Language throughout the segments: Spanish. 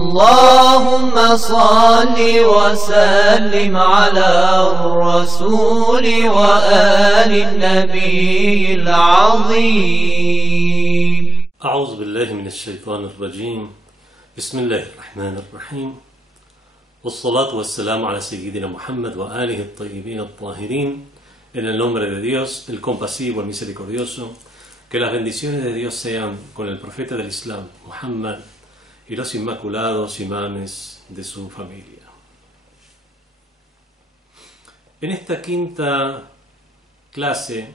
اللهم صل وسلم على الرسول وآل النبي العظيم. أعوذ بالله من الشيطان الرجيم. بسم الله الرحمن الرحيم. والصلاة والسلام على سيدنا Muhammad وآله الطيبين الطاهرين. En el nombre de Dios, el compasivo, el misericordioso, que las bendiciones de Dios sean con el profeta del Islam, Muhammad, y los inmaculados imames de su familia. En esta quinta clase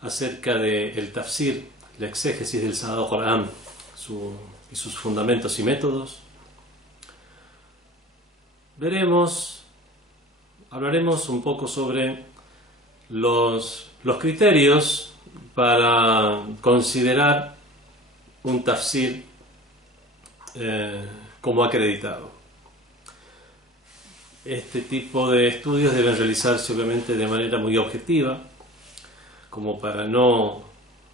acerca del tafsir, la exégesis del Sagrado Corán y sus fundamentos y métodos, hablaremos un poco sobre los criterios para considerar un tafsir como acreditado. Este tipo de estudios deben realizarse obviamente de manera muy objetiva, como para no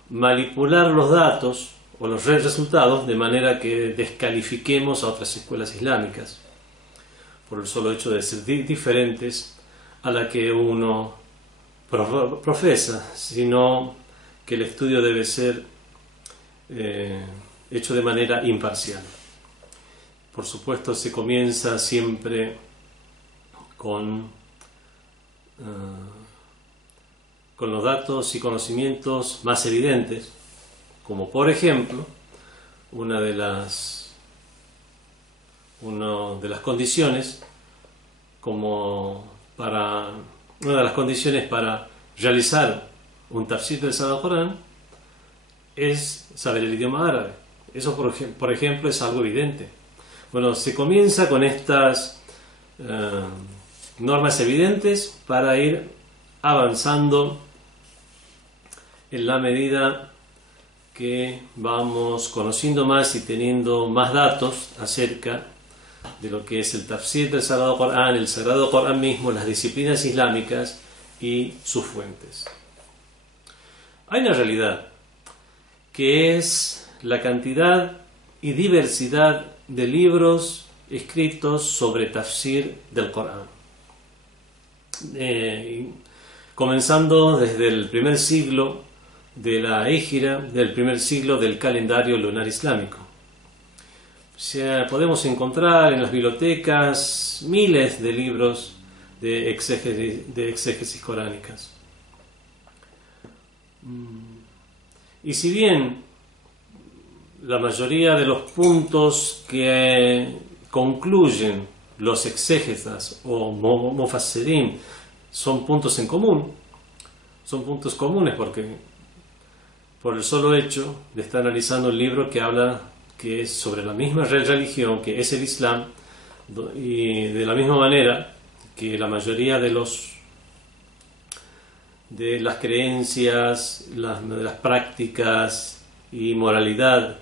manipular los datos o los resultados de manera que descalifiquemos a otras escuelas islámicas por el solo hecho de ser diferentes a la que uno profesa, sino que el estudio debe ser hecho de manera imparcial. Por supuesto, se comienza siempre con los datos y conocimientos más evidentes, como por ejemplo una de las condiciones para realizar un tafsir del Sagrado Corán es saber el idioma árabe. Eso por ejemplo es algo evidente. Bueno, se comienza con estas normas evidentes para ir avanzando en la medida que vamos conociendo más y teniendo más datos acerca de lo que es el tafsir del Sagrado Corán, el Sagrado Corán mismo, las disciplinas islámicas y sus fuentes. Hay una realidad que es la cantidad y diversidad de libros escritos sobre tafsir del Corán. Comenzando desde el primer siglo de la Égira, del primer siglo del calendario lunar islámico. Podemos encontrar en las bibliotecas miles de libros de exégesis coránicas. Y si bien la mayoría de los puntos que concluyen los exégetas o mufassirín son puntos en común, son puntos comunes porque por el solo hecho de estar analizando el libro que es sobre la misma religión que es el Islam, y de la misma manera que la mayoría de las creencias, de las prácticas y moralidad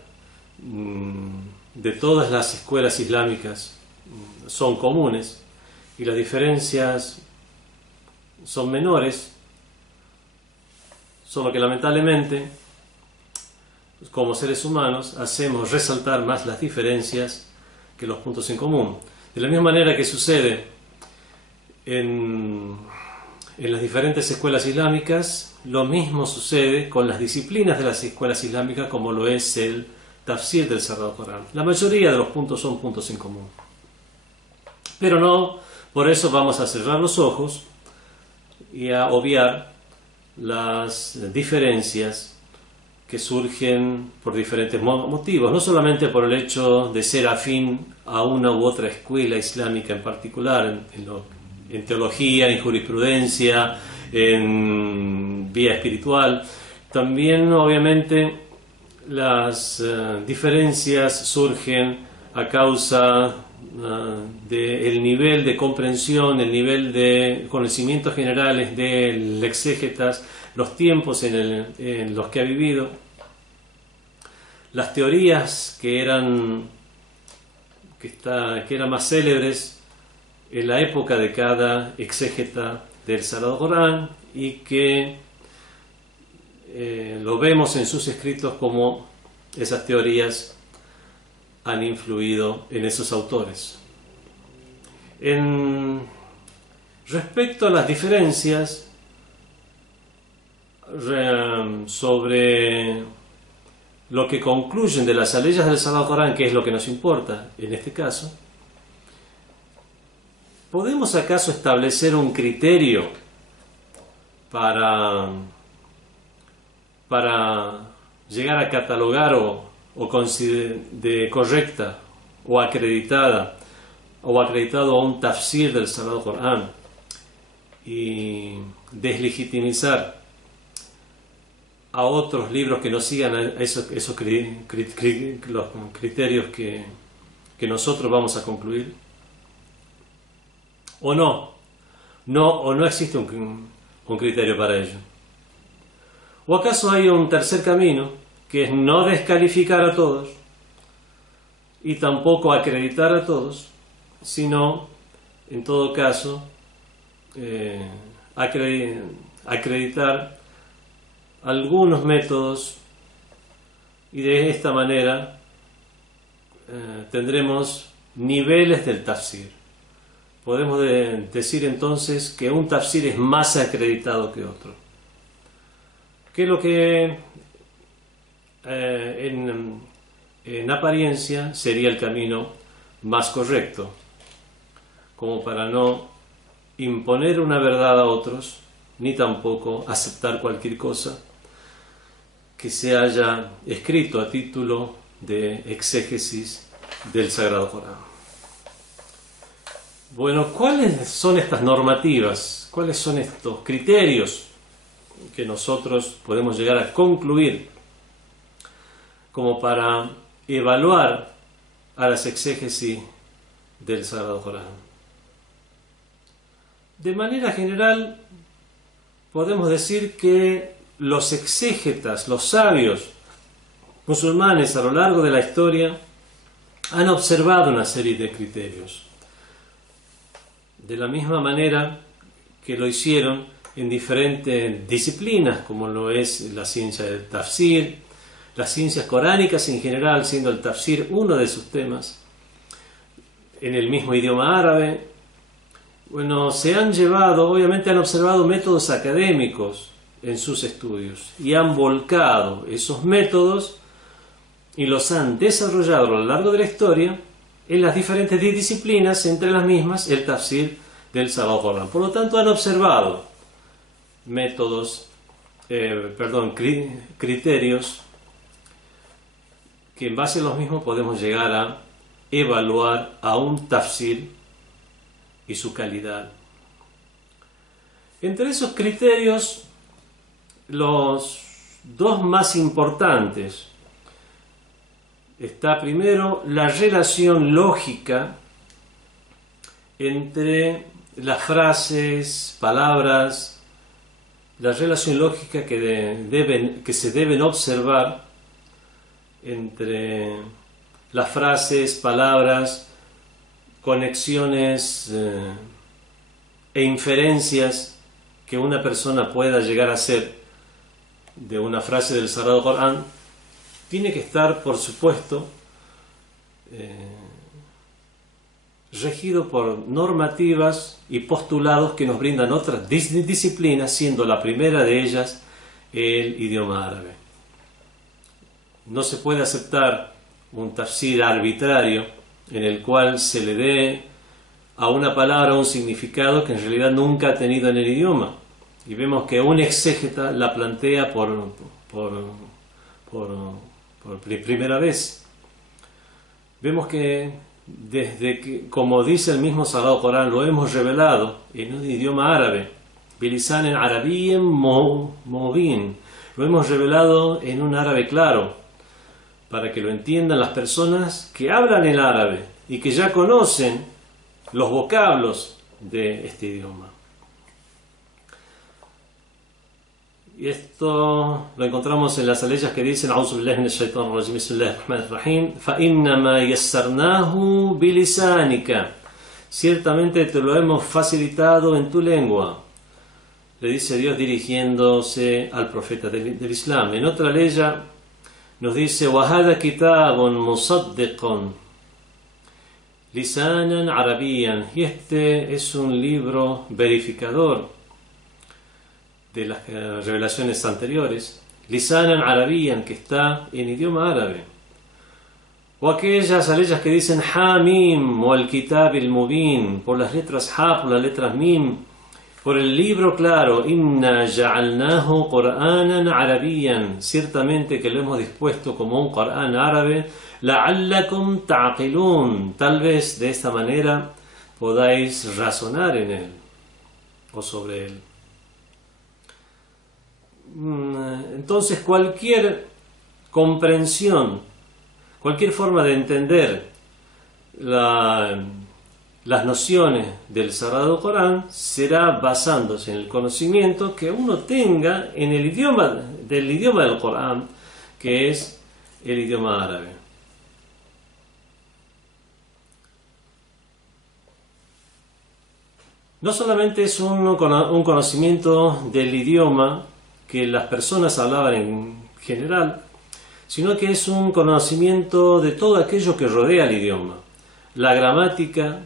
de todas las escuelas islámicas son comunes y las diferencias son menores, solo que lamentablemente como seres humanos hacemos resaltar más las diferencias que los puntos en común. De la misma manera que sucede en las diferentes escuelas islámicas, lo mismo sucede con las disciplinas de las escuelas islámicas, como lo es el tafsir del Sagrado Corán. La mayoría de los puntos son puntos en común. Pero no por eso vamos a cerrar los ojos y a obviar las diferencias que surgen por diferentes motivos, no solamente por el hecho de ser afín a una u otra escuela islámica en particular, en teología, en jurisprudencia, en vía espiritual. También obviamente las diferencias surgen a causa del nivel de comprensión, el nivel de conocimientos generales del exégetas, los tiempos en los que ha vivido, las teorías que eran más célebres en la época de cada exégeta del Sagrado Corán y que lo vemos en sus escritos como esas teorías han influido en esos autores. Respecto a las diferencias sobre lo que concluyen de las leyes del Sagrado Corán, que es lo que nos importa en este caso, ¿podemos acaso establecer un criterio para llegar a catalogar o de correcta o acreditado a un tafsir del Sagrado Corán y deslegitimizar a otros libros que no sigan esos los criterios que nosotros vamos a concluir? ¿O no existe un criterio para ello? ¿O acaso hay un tercer camino, que es no descalificar a todos y tampoco acreditar a todos, sino, en todo caso, acreditar algunos métodos, y de esta manera tendremos niveles del tafsir? Podemos decir entonces que un tafsir es más acreditado que otro. ¿Qué es lo que en apariencia sería el camino más correcto? Como para no imponer una verdad a otros, ni tampoco aceptar cualquier cosa que se haya escrito a título de exégesis del Sagrado Corán. Bueno, ¿cuáles son estas normativas? ¿Cuáles son estos criterios que nosotros podemos llegar a concluir como para evaluar a las exégesis del Sagrado Corán? De manera general, podemos decir que los exégetas, los sabios musulmanes a lo largo de la historia han observado una serie de criterios, de la misma manera que lo hicieron en diferentes disciplinas, como lo es la ciencia del tafsir, las ciencias coránicas en general, siendo el tafsir uno de sus temas, en el mismo idioma árabe. Bueno, obviamente han observado métodos académicos en sus estudios y han volcado esos métodos y los han desarrollado a lo largo de la historia en las diferentes disciplinas, entre las mismas el tafsir del Sagrado Corán. Por lo tanto, han observado criterios que en base a los mismos podemos llegar a evaluar a un tafsir y su calidad. Entre esos criterios, los dos más importantes está primero la relación lógica entre las frases, palabras, la relación lógica que se deben observar entre las frases, palabras, conexiones e inferencias que una persona pueda llegar a hacer de una frase del Sagrado Corán. Tiene que estar, por supuesto, regido por normativas y postulados que nos brindan otras disciplinas, siendo la primera de ellas el idioma árabe. No se puede aceptar un tafsir arbitrario en el cual se le dé a una palabra un significado que en realidad nunca ha tenido en el idioma. Y vemos que un exégeta la plantea por primera vez. Vemos que desde que, como dice el mismo Sagrado Corán, lo hemos revelado en un idioma árabe, bilisan en arabiyyin mubin, lo hemos revelado en un árabe claro, para que lo entiendan las personas que hablan el árabe y que ya conocen los vocablos de este idioma. Y esto lo encontramos en las aleyas que dicen A'udhu billahi minash shaitanir rajim, bismillahir rahmanir rahim, fa innama yassarnahu bilisanika, ciertamente te lo hemos facilitado en tu lengua, le dice Dios dirigiéndose al profeta del Islam. En otra aleya nos dice وَهَذَا كِتَابٌ مُصَدِّقٌ لِسَانًا عَرَبِيًّا, y este es un libro verificador de las revelaciones anteriores, lisanan arabiyan, que está en idioma árabe, o aquellas que dicen Hamim o al Kitab el Mubin, por las letras Ha, por las letras Mim, por el libro claro, Inna ja'alnahu Qur'anan arabiyan, ciertamente que lo hemos dispuesto como un Qur'an árabe, la'allakum ta'qilun, tal vez de esta manera podáis razonar en él o sobre él. Entonces cualquier comprensión, cualquier forma de entender las nociones del Sagrado Corán será basándose en el conocimiento que uno tenga en el idioma del Corán, que es el idioma árabe. No solamente es un conocimiento del idioma que las personas hablaban en general, sino que es un conocimiento de todo aquello que rodea el idioma, la gramática,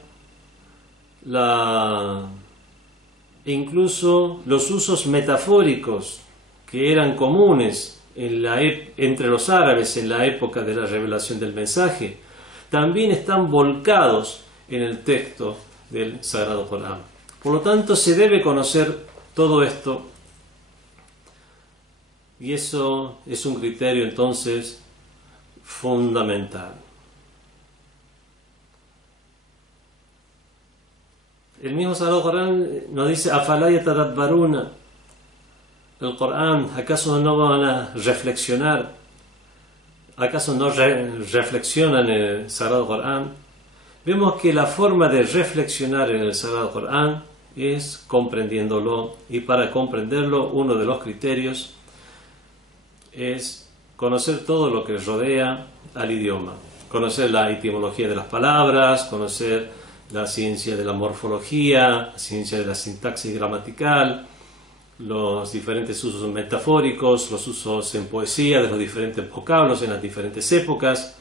e incluso los usos metafóricos que eran comunes entre los árabes en la época de la revelación del mensaje, también están volcados en el texto del Sagrado Corán. Por lo tanto, se debe conocer todo esto. Y eso es un criterio entonces fundamental. El mismo Sagrado Corán nos dice Afalá yatadabbaruna el Corán, ¿acaso no van a reflexionar? ¿Acaso no reflexionan en el Sagrado Corán? Vemos que la forma de reflexionar en el Sagrado Corán es comprendiéndolo, y para comprenderlo uno de los criterios es conocer todo lo que rodea al idioma, conocer la etimología de las palabras, conocer la ciencia de la morfología, la ciencia de la sintaxis gramatical, los diferentes usos metafóricos, los usos en poesía de los diferentes vocablos en las diferentes épocas.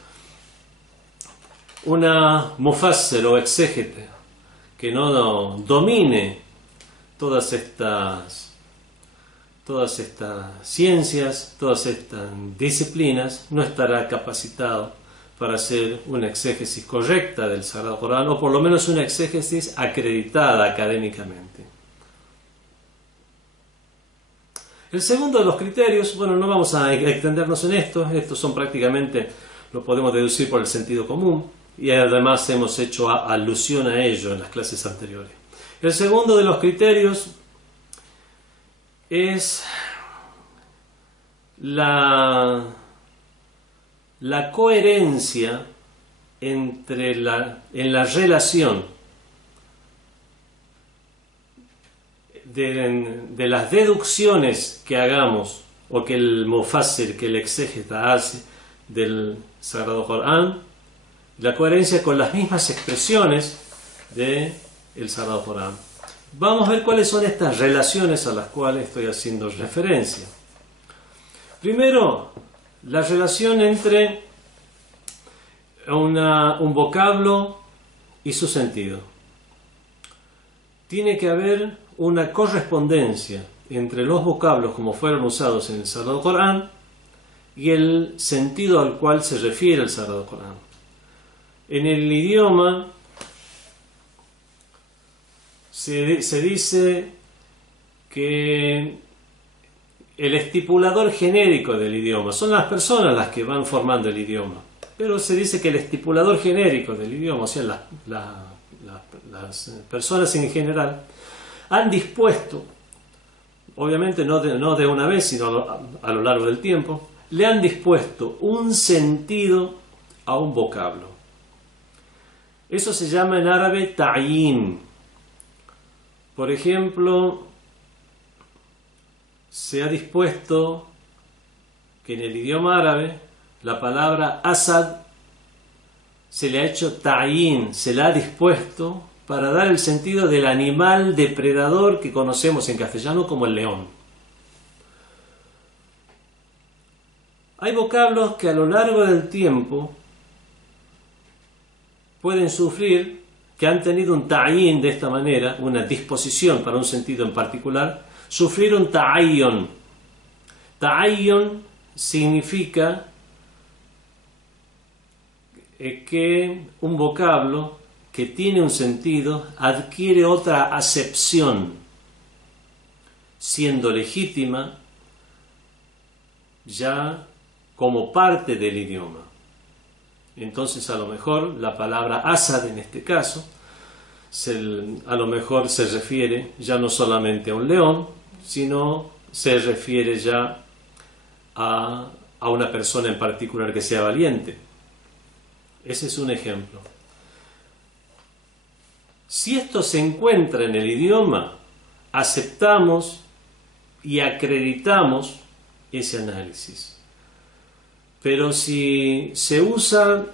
Una mufassir o exégete que no domine todas estas ciencias, todas estas disciplinas, no estará capacitado para hacer una exégesis correcta del Sagrado Corán, o por lo menos una exégesis acreditada académicamente. El segundo de los criterios, bueno, no vamos a extendernos en estos son prácticamente, lo podemos deducir por el sentido común, y además hemos hecho alusión a ello en las clases anteriores. El segundo de los criterios es la coherencia en la relación de las deducciones que hagamos o que el mufassir, que el exégeta hace del Sagrado Corán, la coherencia con las mismas expresiones del Sagrado Corán. Vamos a ver cuáles son estas relaciones a las cuales estoy haciendo referencia. Primero, la relación entre un vocablo y su sentido. Tiene que haber una correspondencia entre los vocablos como fueron usados en el Sagrado Corán y el sentido al cual se refiere el Sagrado Corán. En el idioma se dice que el estipulador genérico del idioma son las personas las que van formando el idioma, pero se dice que el estipulador genérico del idioma, o sea, las personas en general, han dispuesto, obviamente no de una vez, sino a lo largo del tiempo, le han dispuesto un sentido a un vocablo. Eso se llama en árabe ta'yin. Por ejemplo, se ha dispuesto que en el idioma árabe la palabra asad se le ha hecho ta'yin, se la ha dispuesto para dar el sentido del animal depredador que conocemos en castellano como el león. Hay vocablos que a lo largo del tiempo pueden sufrir, que han tenido un ta'yin de esta manera, una disposición para un sentido en particular, sufrir un ta'ayyon. Ta'ayyon significa que un vocablo que tiene un sentido adquiere otra acepción, siendo legítima ya como parte del idioma. Entonces a lo mejor la palabra asad en este caso a lo mejor se refiere ya no solamente a un león, sino se refiere ya a una persona en particular que sea valiente. Ese es un ejemplo. Si esto se encuentra en el idioma, aceptamos y acreditamos ese análisis. Pero si se usa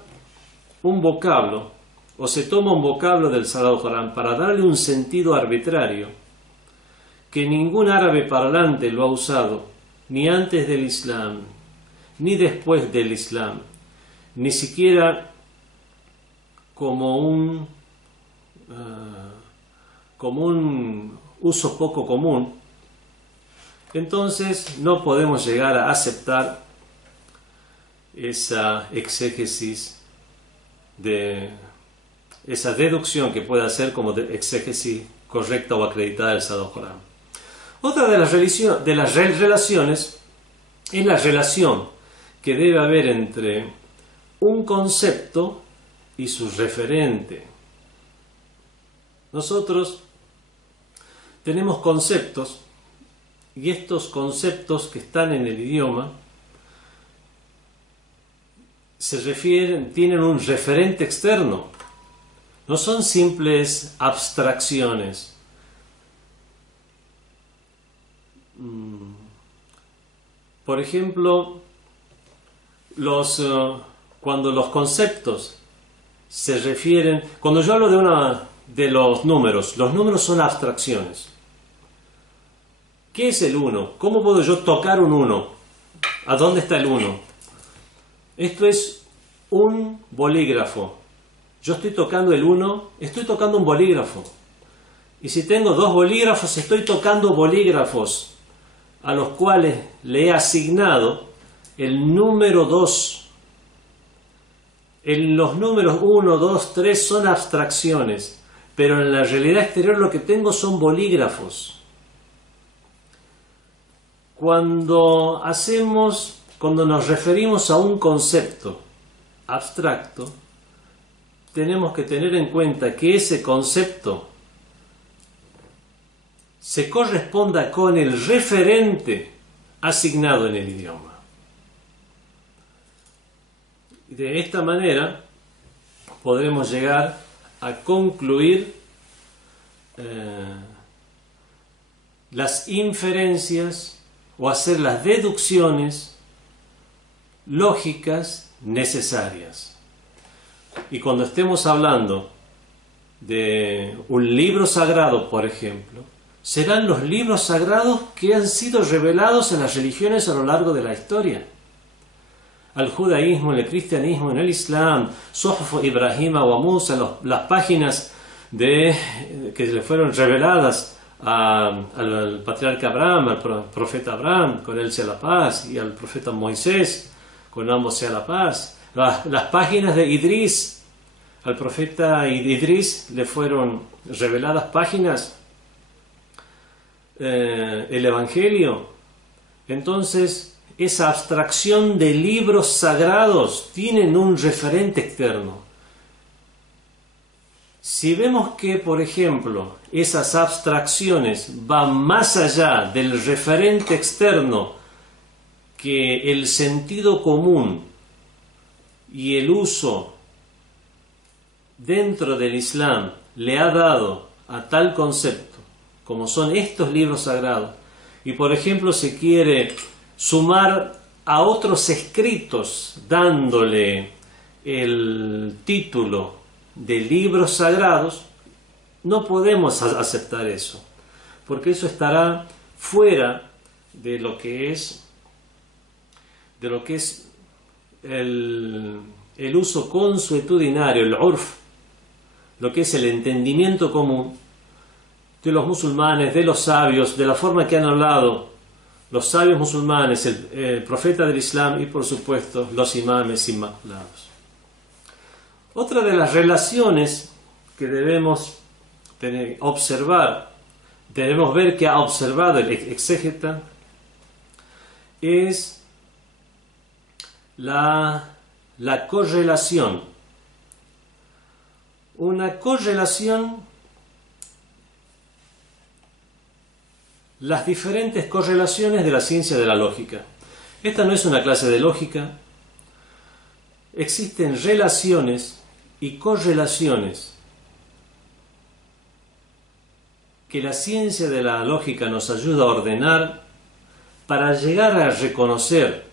un vocablo o se toma un vocablo del Sagrado Corán para darle un sentido arbitrario que ningún árabe parlante lo ha usado, ni antes del Islam, ni después del Islam, ni siquiera como un uso poco común, entonces no podemos llegar a aceptar esa exégesis, esa deducción que pueda ser como de exégesis correcta o acreditada del Sagrado Corán. Otra de las relaciones es la relación que debe haber entre un concepto y su referente. Nosotros tenemos conceptos, y estos conceptos que están en el idioma tienen un referente externo. No son simples abstracciones. Por ejemplo, cuando los conceptos se refieren, cuando yo hablo de los números son abstracciones. ¿Qué es el 1? ¿Cómo puedo yo tocar un 1? ¿A dónde está el 1? Esto es un bolígrafo. Yo estoy tocando el 1, estoy tocando un bolígrafo. Y si tengo 2 bolígrafos, estoy tocando bolígrafos a los cuales le he asignado el número 2. Los números 1, 2, 3 son abstracciones, pero en la realidad exterior lo que tengo son bolígrafos. Cuando nos referimos a un concepto abstracto, tenemos que tener en cuenta que ese concepto se corresponda con el referente asignado en el idioma. De esta manera podremos llegar a concluir las inferencias o hacer las deducciones lógicas necesarias. Y cuando estemos hablando de un libro sagrado, por ejemplo, serán los libros sagrados que han sido revelados en las religiones a lo largo de la historia. Al judaísmo, en el cristianismo, en el islam, Suhuf Ibrahim wa Musa, las páginas que le fueron reveladas al patriarca Abraham, al profeta Abraham, con él sea la paz, y al profeta Moisés, con ambos sea la paz. Las páginas de Idris, al profeta Idris le fueron reveladas páginas, el Evangelio. Entonces, esa abstracción de libros sagrados tienen un referente externo. Si vemos que, por ejemplo, esas abstracciones van más allá del referente externo que el sentido común y el uso dentro del Islam le ha dado a tal concepto, como son estos libros sagrados, y por ejemplo se quiere sumar a otros escritos dándole el título de libros sagrados, no podemos aceptar eso, porque eso estará fuera de lo que es de lo que es el uso consuetudinario, el urf, lo que es el entendimiento común de los musulmanes, de los sabios, de la forma que han hablado los sabios musulmanes, el profeta del Islam y por supuesto los imames inmaculados. Otra de las relaciones que debemos observar, debemos ver que ha observado el exégeta, es la correlación. Una correlación, las diferentes correlaciones de la ciencia de la lógica. Esta no es una clase de lógica. Existen relaciones y correlaciones que la ciencia de la lógica nos ayuda a ordenar para llegar a reconocer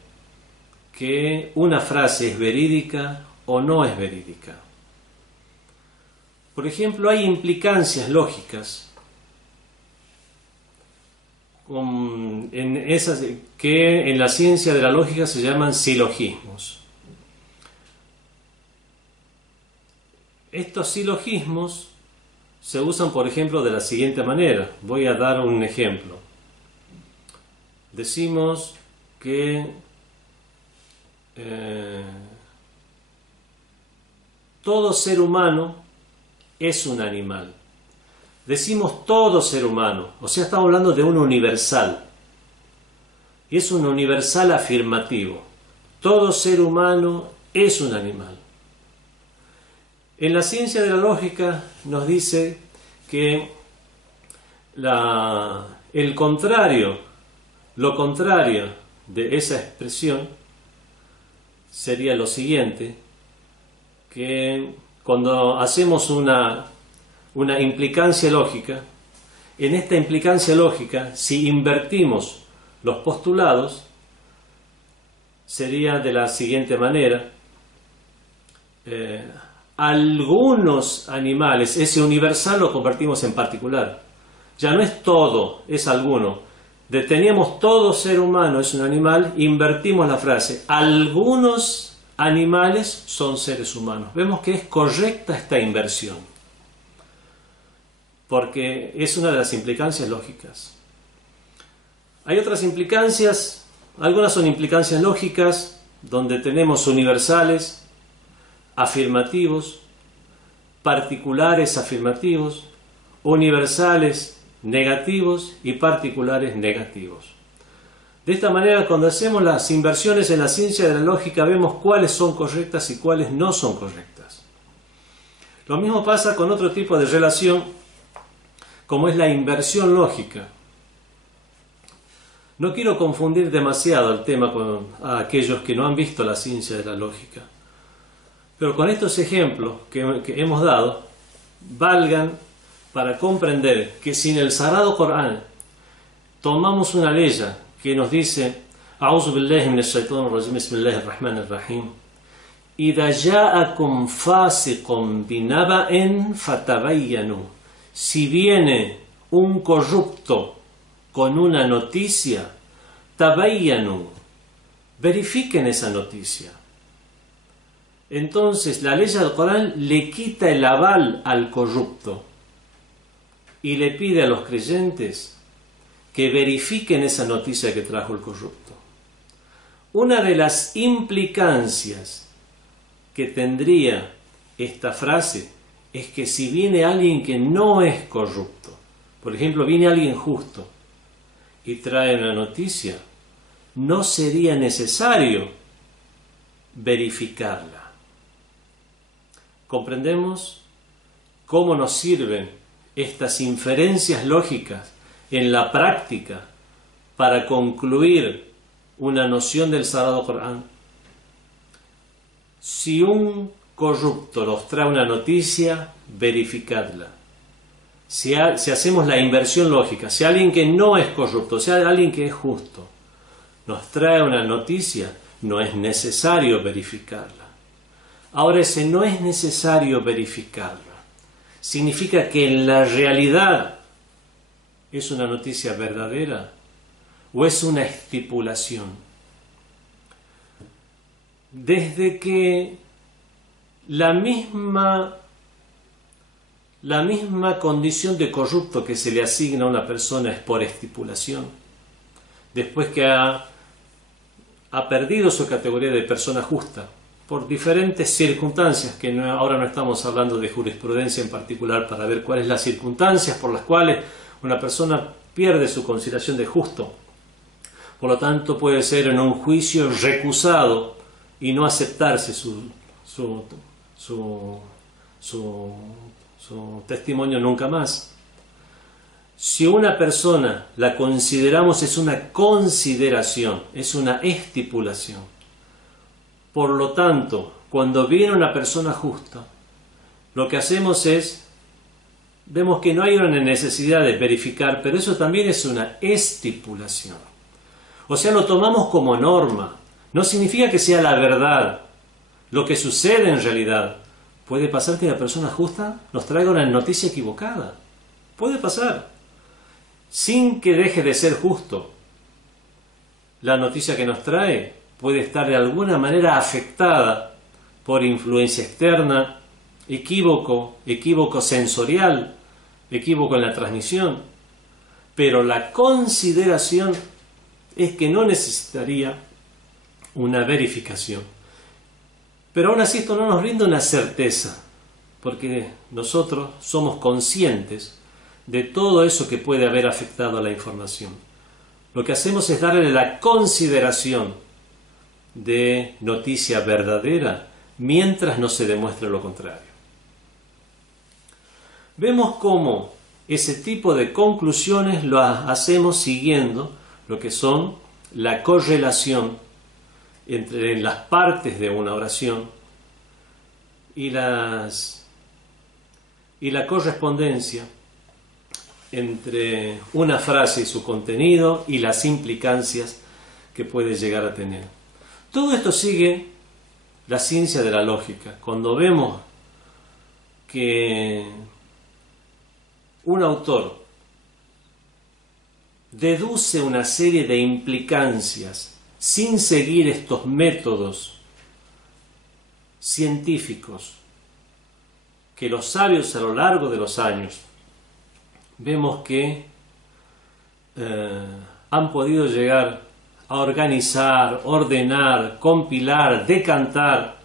que una frase es verídica o no es verídica. Por ejemplo, hay implicancias lógicas que en la ciencia de la lógica se llaman silogismos. Estos silogismos se usan, por ejemplo, de la siguiente manera. Voy a dar un ejemplo. Decimos que todo ser humano es un animal. Decimos todo ser humano, o sea, estamos hablando de un universal. Y es un universal afirmativo. Todo ser humano es un animal. En la ciencia de la lógica nos dice que lo contrario de esa expresión sería lo siguiente, que cuando hacemos una implicancia lógica, en esta implicancia lógica, si invertimos los postulados, sería de la siguiente manera: algunos animales, ese universal lo convertimos en particular. Ya no es todo, es alguno. Teníamos todo ser humano es un animal, invertimos la frase, algunos animales son seres humanos. Vemos que es correcta esta inversión, porque es una de las implicancias lógicas. Hay otras implicancias, algunas son implicancias lógicas, donde tenemos universales, afirmativos, particulares afirmativos, universales negativos y particulares negativos. De esta manera, cuando hacemos las inversiones en la ciencia de la lógica, vemos cuáles son correctas y cuáles no son correctas. Lo mismo pasa con otro tipo de relación, como es la inversión lógica. No quiero confundir demasiado el tema con aquellos que no han visto la ciencia de la lógica, pero con estos ejemplos que hemos dado, valgan para comprender que si en el Sagrado Corán tomamos una ley que nos dice A'udhu billahi minash shaitanir rajim, bismillahir rahmanir rahim, idha ja'akum fasiqun binaba'in fatabayyanu, si viene un corrupto con una noticia, tabayyanu, verifiquen esa noticia. Entonces la ley del Corán le quita el aval al corrupto y le pide a los creyentes que verifiquen esa noticia que trajo el corrupto. Una de las implicancias que tendría esta frase es que si viene alguien que no es corrupto, por ejemplo, viene alguien justo y trae una noticia, no sería necesario verificarla. ¿Comprendemos cómo nos sirven estas inferencias lógicas en la práctica para concluir una noción del Sagrado Corán? Si un corrupto nos trae una noticia, verificadla. Si hacemos la inversión lógica, si alguien que no es corrupto, si alguien que es justo, nos trae una noticia, no es necesario verificarla. Ahora, ese no es necesario verificarla significa que en la realidad es una noticia verdadera o es una estipulación. desde que la misma condición de corrupto que se le asigna a una persona es por estipulación, después que ha perdido su categoría de persona justa, por diferentes circunstancias, que ahora no estamos hablando de jurisprudencia en particular para ver cuáles las circunstancias por las cuales una persona pierde su consideración de justo. Por lo tanto, puede ser en un juicio recusado y no aceptarse su testimonio nunca más. Si una persona la consideramos, es una consideración, es una estipulación. Por lo tanto, cuando viene una persona justa, lo que hacemos es, vemos que no hay una necesidad de verificar, pero eso también es una estipulación. O sea, lo tomamos como norma. No significa que sea la verdad lo que sucede en realidad. Puede pasar que la persona justa nos traiga una noticia equivocada. Puede pasar. Sin que deje de ser justo. La noticia que nos trae puede estar de alguna manera afectada por influencia externa, equívoco sensorial, equívoco en la transmisión. Pero la consideración es que no necesitaría una verificación. Pero aún así esto no nos brinda una certeza, porque nosotros somos conscientes de todo eso que puede haber afectado a la información. Lo que hacemos es darle la consideración de noticia verdadera mientras no se demuestre lo contrario. Vemos cómo ese tipo de conclusiones lo hacemos siguiendo lo que son la correlación entre las partes de una oración y la correspondencia entre una frase y su contenido y las implicancias que puede llegar a tener. Todo esto sigue la ciencia de la lógica. Cuando vemos que un autor deduce una serie de implicancias sin seguir estos métodos científicos que los sabios a lo largo de los años vemos que han podido llegar a organizar, ordenar, compilar, decantar,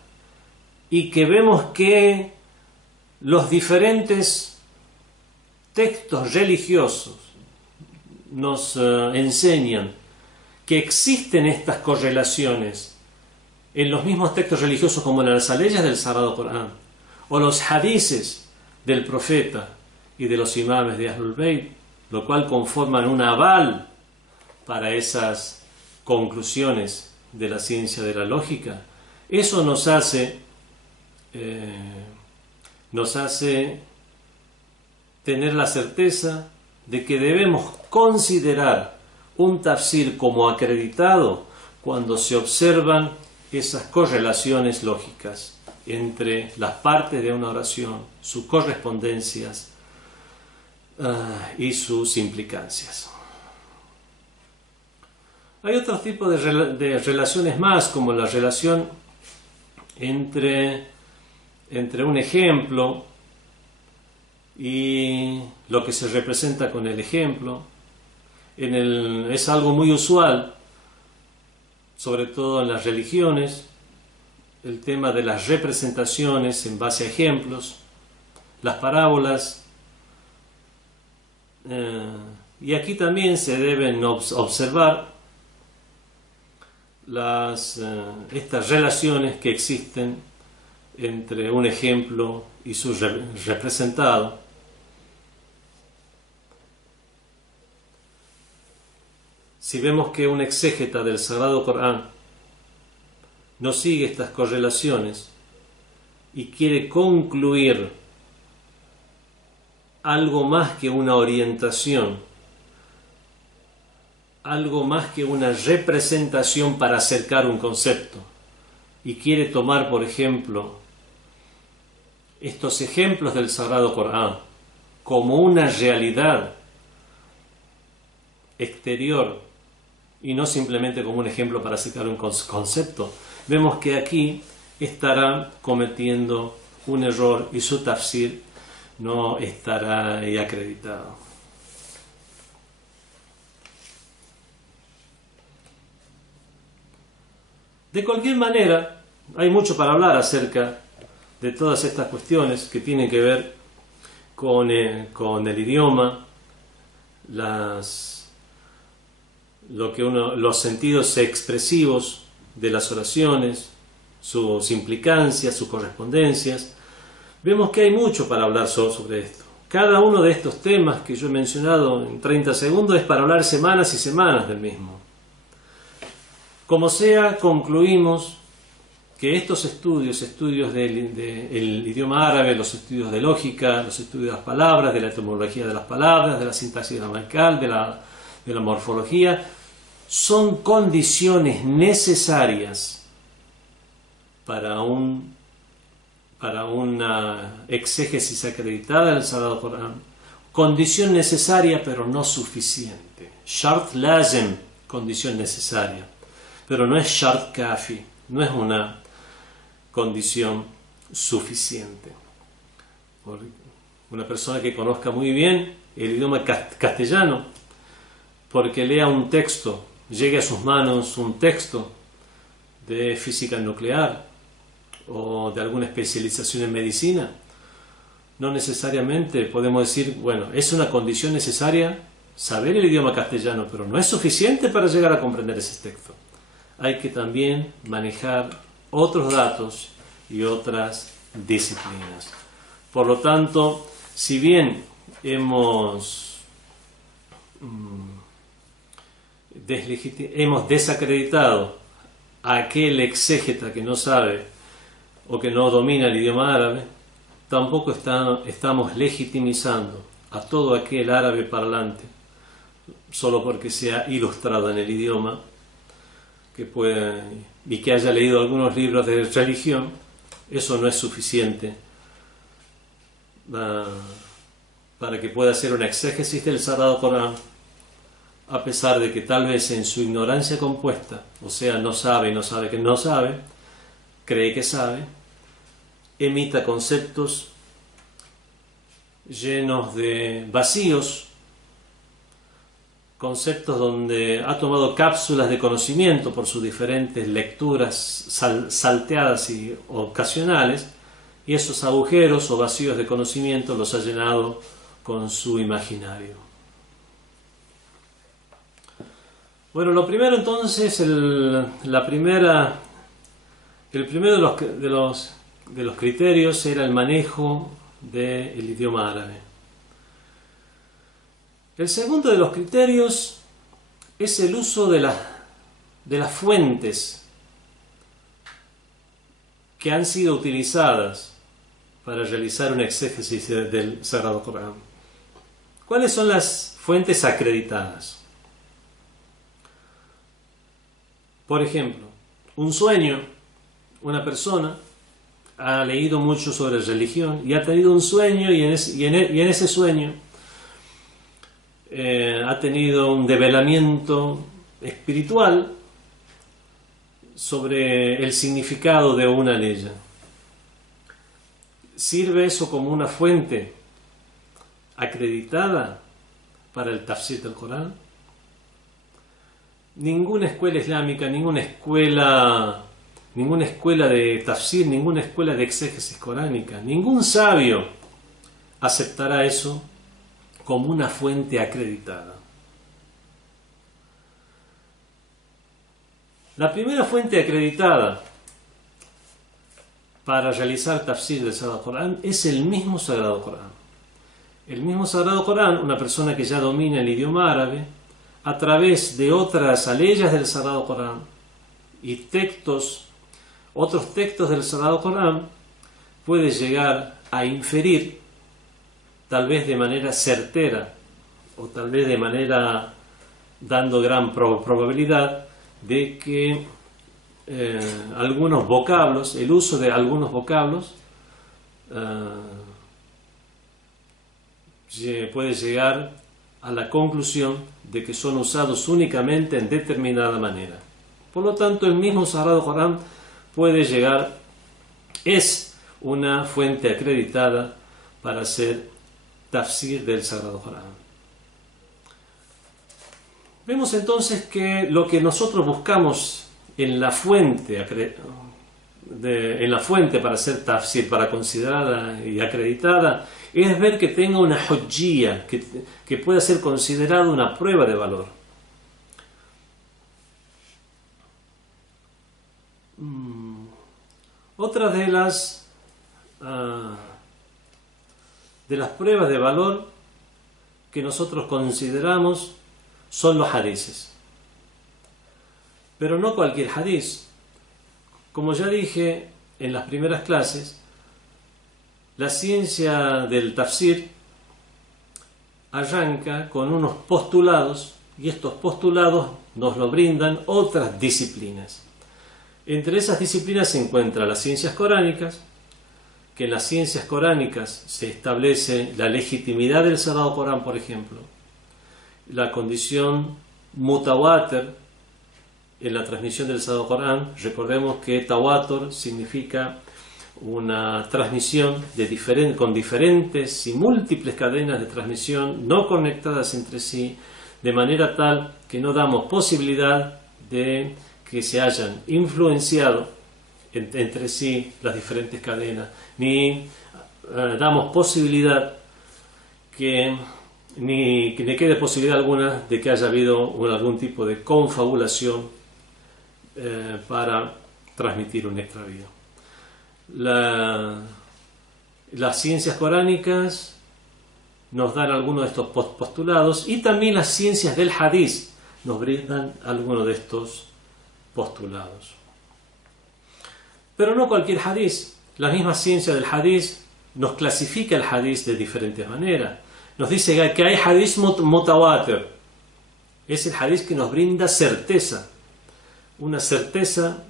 y que vemos que los diferentes textos religiosos nos enseñan que existen estas correlaciones en los mismos textos religiosos, como en las leyes del Sagrado Corán o los hadices del profeta y de los imames de Ahlul Bayt, lo cual conforman un aval para esas conclusiones de la ciencia de la lógica. Eso nos hace tener la certeza de que debemos considerar un tafsir como acreditado cuando se observan esas correlaciones lógicas entre las partes de una oración, sus correspondencias y sus implicancias. Hay otros tipos de relaciones más, como la relación entre un ejemplo y lo que se representa con el ejemplo. Es algo muy usual, sobre todo en las religiones, el tema de las representaciones en base a ejemplos, las parábolas, y aquí también se deben observar estas relaciones que existen entre un ejemplo y su representado. Si vemos que un exégeta del Sagrado Corán no sigue estas correlaciones y quiere concluir algo más que una orientación, algo más que una representación para acercar un concepto, y quiere tomar, por ejemplo, estos ejemplos del Sagrado Corán como una realidad exterior y no simplemente como un ejemplo para acercar un concepto, vemos que aquí estará cometiendo un error y su tafsir no estará ahí acreditado. De cualquier manera, hay mucho para hablar acerca de todas estas cuestiones que tienen que ver con el idioma, los sentidos expresivos de las oraciones, sus implicancias, sus correspondencias. Vemos que hay mucho para hablar sobre esto. Cada uno de estos temas que yo he mencionado en 30 segundos es para hablar semanas y semanas del mismo. Como sea, concluimos que estos estudios del idioma árabe, los estudios de lógica, los estudios de las palabras, de la etimología de las palabras, de la sintaxis gramatical, de la morfología, son condiciones necesarias para una exégesis acreditada del Sagrado Corán. Condición necesaria, pero no suficiente. Shart lazim, condición necesaria, pero no es shart kafi, no es una condición suficiente. Una persona que conozca muy bien el idioma castellano, porque lea un texto, llegue a sus manos un texto de física nuclear o de alguna especialización en medicina, no necesariamente podemos decir, bueno, es una condición necesaria saber el idioma castellano, pero no es suficiente para llegar a comprender ese texto. Hay que también manejar otros datos y otras disciplinas. Por lo tanto, si bien hemos desacreditado a aquel exégeta que no sabe o que no domina el idioma árabe, tampoco estamos legitimizando a todo aquel árabe parlante solo porque sea ilustrado en el idioma y que haya leído algunos libros de religión. Eso no es suficiente para que pueda hacer una exégesis del Sagrado Corán, a pesar de que tal vez en su ignorancia compuesta, o sea, no sabe que no sabe, cree que sabe, emita conceptos llenos de vacíos, conceptos donde ha tomado cápsulas de conocimiento por sus diferentes lecturas salteadas y ocasionales, y esos agujeros o vacíos de conocimiento los ha llenado con su imaginario. Bueno, lo primero entonces, el primero de los criterios era el manejo del idioma árabe. El segundo de los criterios es el uso de las fuentes que han sido utilizadas para realizar una exégesis del Sagrado Corán. ¿Cuáles son las fuentes acreditadas? Por ejemplo, un sueño. Una persona ha leído mucho sobre religión y ha tenido un sueño y en ese sueño ha tenido un develamiento espiritual sobre el significado de una ley. ¿Sirve eso como una fuente acreditada para el tafsir del Corán? Ninguna escuela islámica, ninguna escuela de tafsir, ninguna escuela de exégesis coránica, ningún sabio aceptará eso como una fuente acreditada. La primera fuente acreditada para realizar tafsir del Sagrado Corán es el mismo Sagrado Corán. El mismo Sagrado Corán, una persona que ya domina el idioma árabe, a través de otras aleyas del Sagrado Corán y otros textos del Sagrado Corán, puede llegar a inferir, tal vez de manera certera o tal vez de manera dando gran probabilidad de que algunos vocablos, el uso de algunos vocablos puede llegar a la conclusión de que son usados únicamente en determinada manera. Por lo tanto, el mismo Sagrado Corán puede llegar, es una fuente acreditada para hacer tafsir del Sagrado Corán. Vemos entonces que lo que nosotros buscamos en la fuente para hacer tafsir, para considerada y acreditada, es ver que tenga una hujjiyya, que pueda ser considerada una prueba de valor. Otra de las pruebas de valor que nosotros consideramos son los hadices. Pero no cualquier hadiz. Como ya dije en las primeras clases, la ciencia del tafsir arranca con unos postulados, y estos postulados nos lo brindan otras disciplinas. Entre esas disciplinas se encuentran las ciencias coránicas, que en las ciencias coránicas se establece la legitimidad del Sagrado Corán, por ejemplo, la condición mutawatir en la transmisión del Sagrado Corán. Recordemos que tawatur significa una transmisión con diferentes y múltiples cadenas de transmisión no conectadas entre sí, de manera tal que no damos posibilidad de que se hayan influenciado entre sí las diferentes cadenas, ni damos posibilidad ni que le quede posibilidad alguna de que haya habido algún tipo de confabulación para transmitir un extravío. Las ciencias coránicas nos dan algunos de estos postulados, y también las ciencias del hadiz nos brindan algunos de estos postulados. Pero no cualquier hadiz. La misma ciencia del hadiz nos clasifica el hadiz de diferentes maneras. Nos dice que hay hadiz mutawatir. Es el hadiz que nos brinda certeza. Una certeza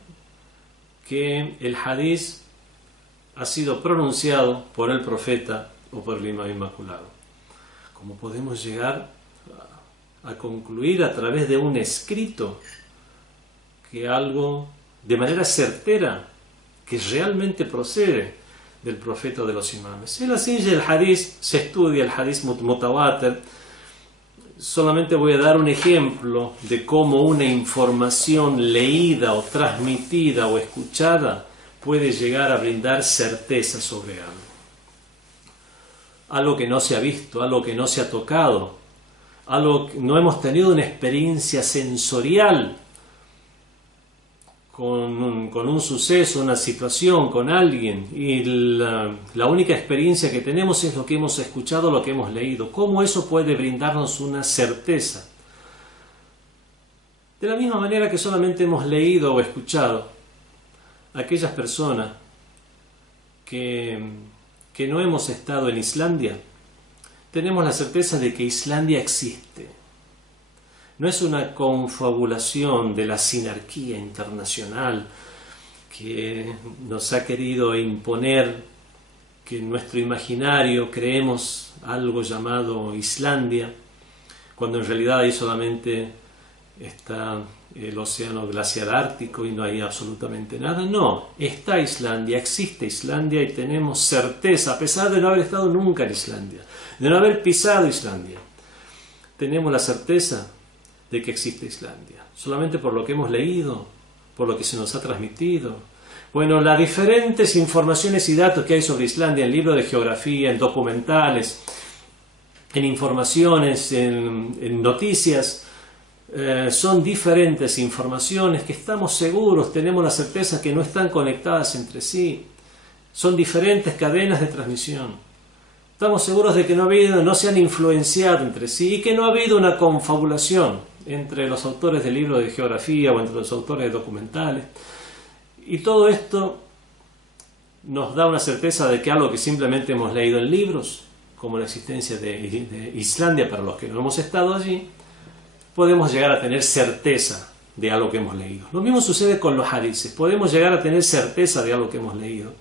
que el hadiz ha sido pronunciado por el profeta o por el imam inmaculado. Como podemos llegar a concluir a través de un escrito que algo de manera certera, que realmente procede del profeta o de los imames. En la ciencia del hadiz se estudia el hadiz mutawatir. Solamente voy a dar un ejemplo de cómo una información leída o transmitida o escuchada puede llegar a brindar certeza sobre algo. Algo que no se ha visto, algo que no se ha tocado, algo que no hemos tenido una experiencia sensorial con un suceso, una situación, con alguien, y la única experiencia que tenemos es lo que hemos escuchado, lo que hemos leído. ¿Cómo eso puede brindarnos una certeza? De la misma manera que solamente hemos leído o escuchado, aquellas personas que no hemos estado en Islandia, tenemos la certeza de que Islandia existe. No es una confabulación de la sinarquía internacional que nos ha querido imponer que en nuestro imaginario creemos algo llamado Islandia, cuando en realidad ahí solamente está el océano glaciar ártico y no hay absolutamente nada. No, está Islandia, existe Islandia, y tenemos certeza, a pesar de no haber estado nunca en Islandia, de no haber pisado Islandia, tenemos la certeza de que existe Islandia, solamente por lo que hemos leído, por lo que se nos ha transmitido. Bueno, las diferentes informaciones y datos que hay sobre Islandia en libros de geografía, en documentales, en informaciones, en noticias, son diferentes informaciones que estamos seguros, tenemos la certeza que no están conectadas entre sí, son diferentes cadenas de transmisión. Estamos seguros de que no se han influenciado entre sí y que no ha habido una confabulación entre los autores de libros de geografía o entre los autores de documentales. Y todo esto nos da una certeza de que algo que simplemente hemos leído en libros, como la existencia de Islandia para los que no hemos estado allí, podemos llegar a tener certeza de algo que hemos leído. Lo mismo sucede con los hadices. Podemos llegar a tener certeza de algo que hemos leído,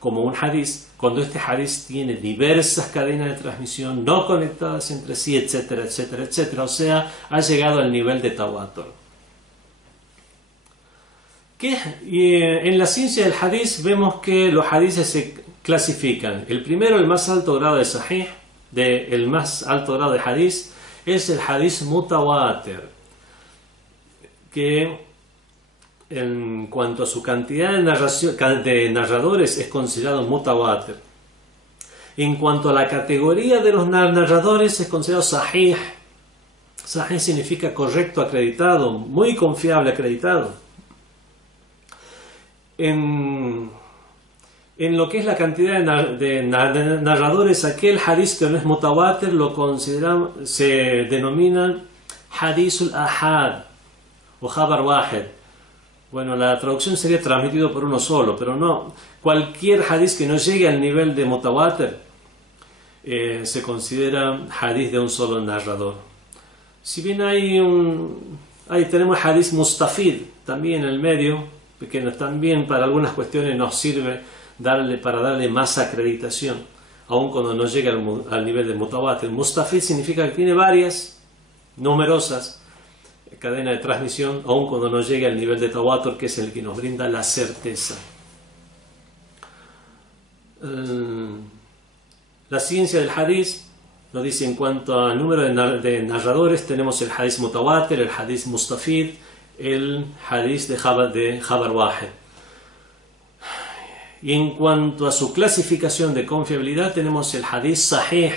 como un hadiz, cuando este hadiz tiene diversas cadenas de transmisión no conectadas entre sí, etcétera, etcétera, etcétera. O sea, ha llegado al nivel de tawatur. En la ciencia del hadith vemos que los hadiths se clasifican. El primero, el más alto grado de sahih, el más alto grado de hadith, es el hadith mutawatir, que en cuanto a su cantidad de narradores es considerado mutawatir. En cuanto a la categoría de los narradores es considerado sahih. Sahih significa correcto, acreditado, muy confiable, acreditado. En lo que es la cantidad de narradores, aquel hadith que no es mutawatir se denomina hadithul ahad o khabar wahid. Bueno, la traducción sería transmitido por uno solo, pero no. Cualquier hadith que no llegue al nivel de mutawatir se considera hadith de un solo narrador. Si bien tenemos hadith mustafid también en el medio, que también para algunas cuestiones nos sirve para darle más acreditación, aun cuando no llega al nivel de mutawatir. Mustafid significa que tiene varias, numerosas cadenas de transmisión, aun cuando no llega al nivel de tawatur, que es el que nos brinda la certeza. La ciencia del hadith nos dice en cuanto al número de narradores, tenemos el hadith mutawatir, el hadith mustafid, el hadith de khabar wahid. Y en cuanto a su clasificación de confiabilidad, tenemos el hadith sahih.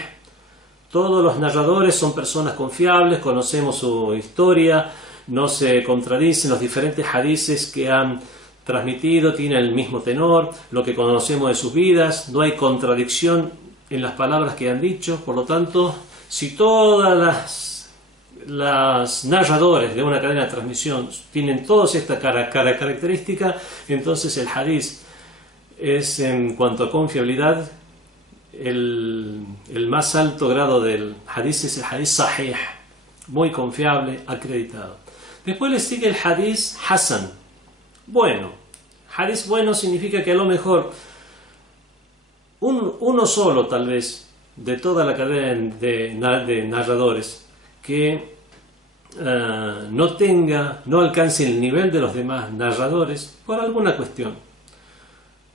Todos los narradores son personas confiables, conocemos su historia, no se contradicen, los diferentes hadiths que han transmitido tienen el mismo tenor, lo que conocemos de sus vidas, no hay contradicción en las palabras que han dicho. Por lo tanto, si todas las narradores de una cadena de transmisión tienen todas estas características, entonces el hadith es, en cuanto a confiabilidad, el más alto grado del hadith es el hadith sahih, muy confiable, acreditado. Después le sigue el hadith hasan, bueno. Hadith bueno significa que a lo mejor uno solo, tal vez, de toda la cadena de narradores que no alcance el nivel de los demás narradores por alguna cuestión.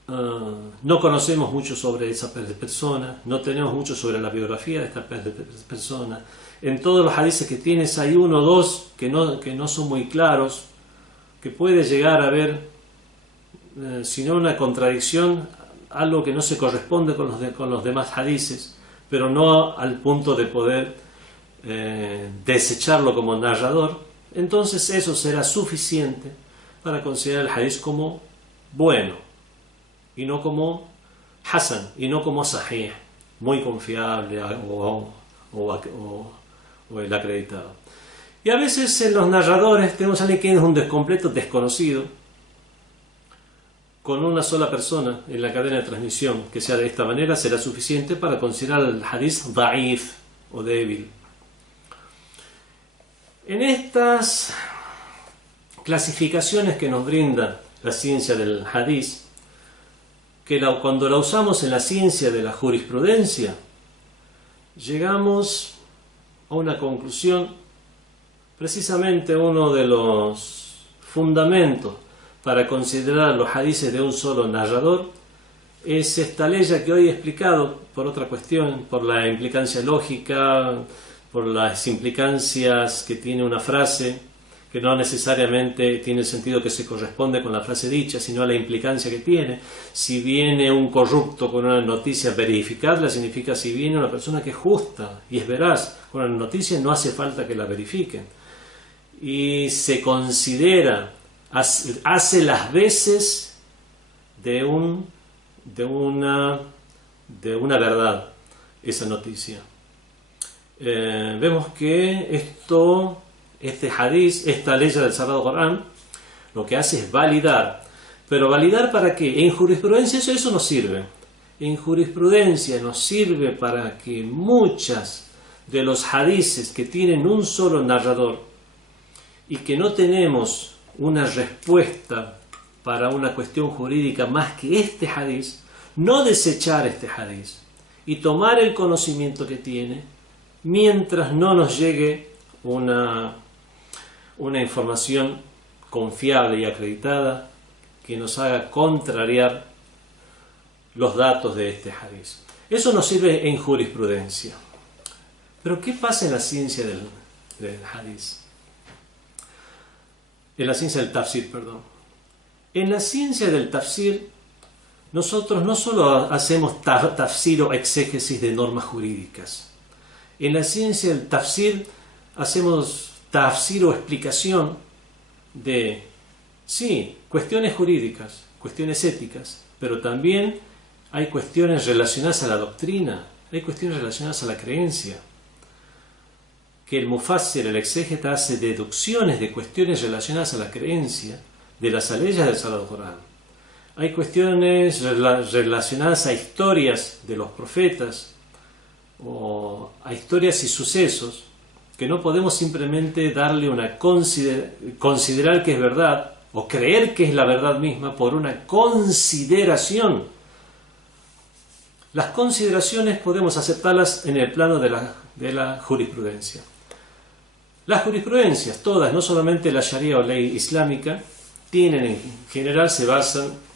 No conocemos mucho sobre esa persona, no tenemos mucho sobre la biografía de esta persona. En todos los hadices que tienes hay uno o dos que no son muy claros, que puede llegar a haber, si no una contradicción, algo que no se corresponde con los demás hadices, pero no al punto de poder desecharlo como narrador. Entonces eso será suficiente para considerar el hadith como bueno, y no como hasan, y no como sahih, muy confiable o el acreditado. Y a veces en los narradores tenemos a alguien que es un completo desconocido, con una sola persona en la cadena de transmisión que sea de esta manera será suficiente para considerar el hadith da'if o débil. En estas clasificaciones que nos brinda la ciencia del hadith, que cuando la usamos en la ciencia de la jurisprudencia, llegamos a una conclusión. Precisamente uno de los fundamentos para considerar los hadices de un solo narrador es esta ley que hoy he explicado por otra cuestión, por la implicancia lógica, por las implicancias que tiene una frase, que no necesariamente tiene el sentido que se corresponde con la frase dicha, sino la implicancia que tiene. Si viene un corrupto con una noticia verificadla, significa si viene una persona que es justa y es veraz con una noticia, no hace falta que la verifiquen. Y se considera, hace las veces de una verdad esa noticia. Vemos que este hadith, esta ley del Sagrado Corán, lo que hace es validar. ¿Pero validar para qué? En jurisprudencia eso nos sirve. En jurisprudencia nos sirve para que muchas de los hadices que tienen un solo narrador y que no tenemos una respuesta para una cuestión jurídica más que este hadith, no desechar este hadith y tomar el conocimiento que tiene mientras no nos llegue una información confiable y acreditada que nos haga contrariar los datos de este hadith. Eso nos sirve en jurisprudencia. Pero ¿qué pasa en la ciencia del hadith? En la ciencia del tafsir, perdón. En la ciencia del tafsir, nosotros no solo hacemos tafsir o exégesis de normas jurídicas. En la ciencia del tafsir hacemos tafsir o explicación de, sí, cuestiones jurídicas, cuestiones éticas, pero también hay cuestiones relacionadas a la doctrina, hay cuestiones relacionadas a la creencia. Que el mufassir, el exégeta, hace deducciones de cuestiones relacionadas a la creencia de las aleyas del Sagrado Corán. Hay cuestiones relacionadas a historias de los profetas o a historias y sucesos que no podemos simplemente darle una considerar que es verdad o creer que es la verdad misma por una consideración. Las consideraciones podemos aceptarlas en el plano de la jurisprudencia. Las jurisprudencias, todas, no solamente la Sharia o ley islámica, tienen en general,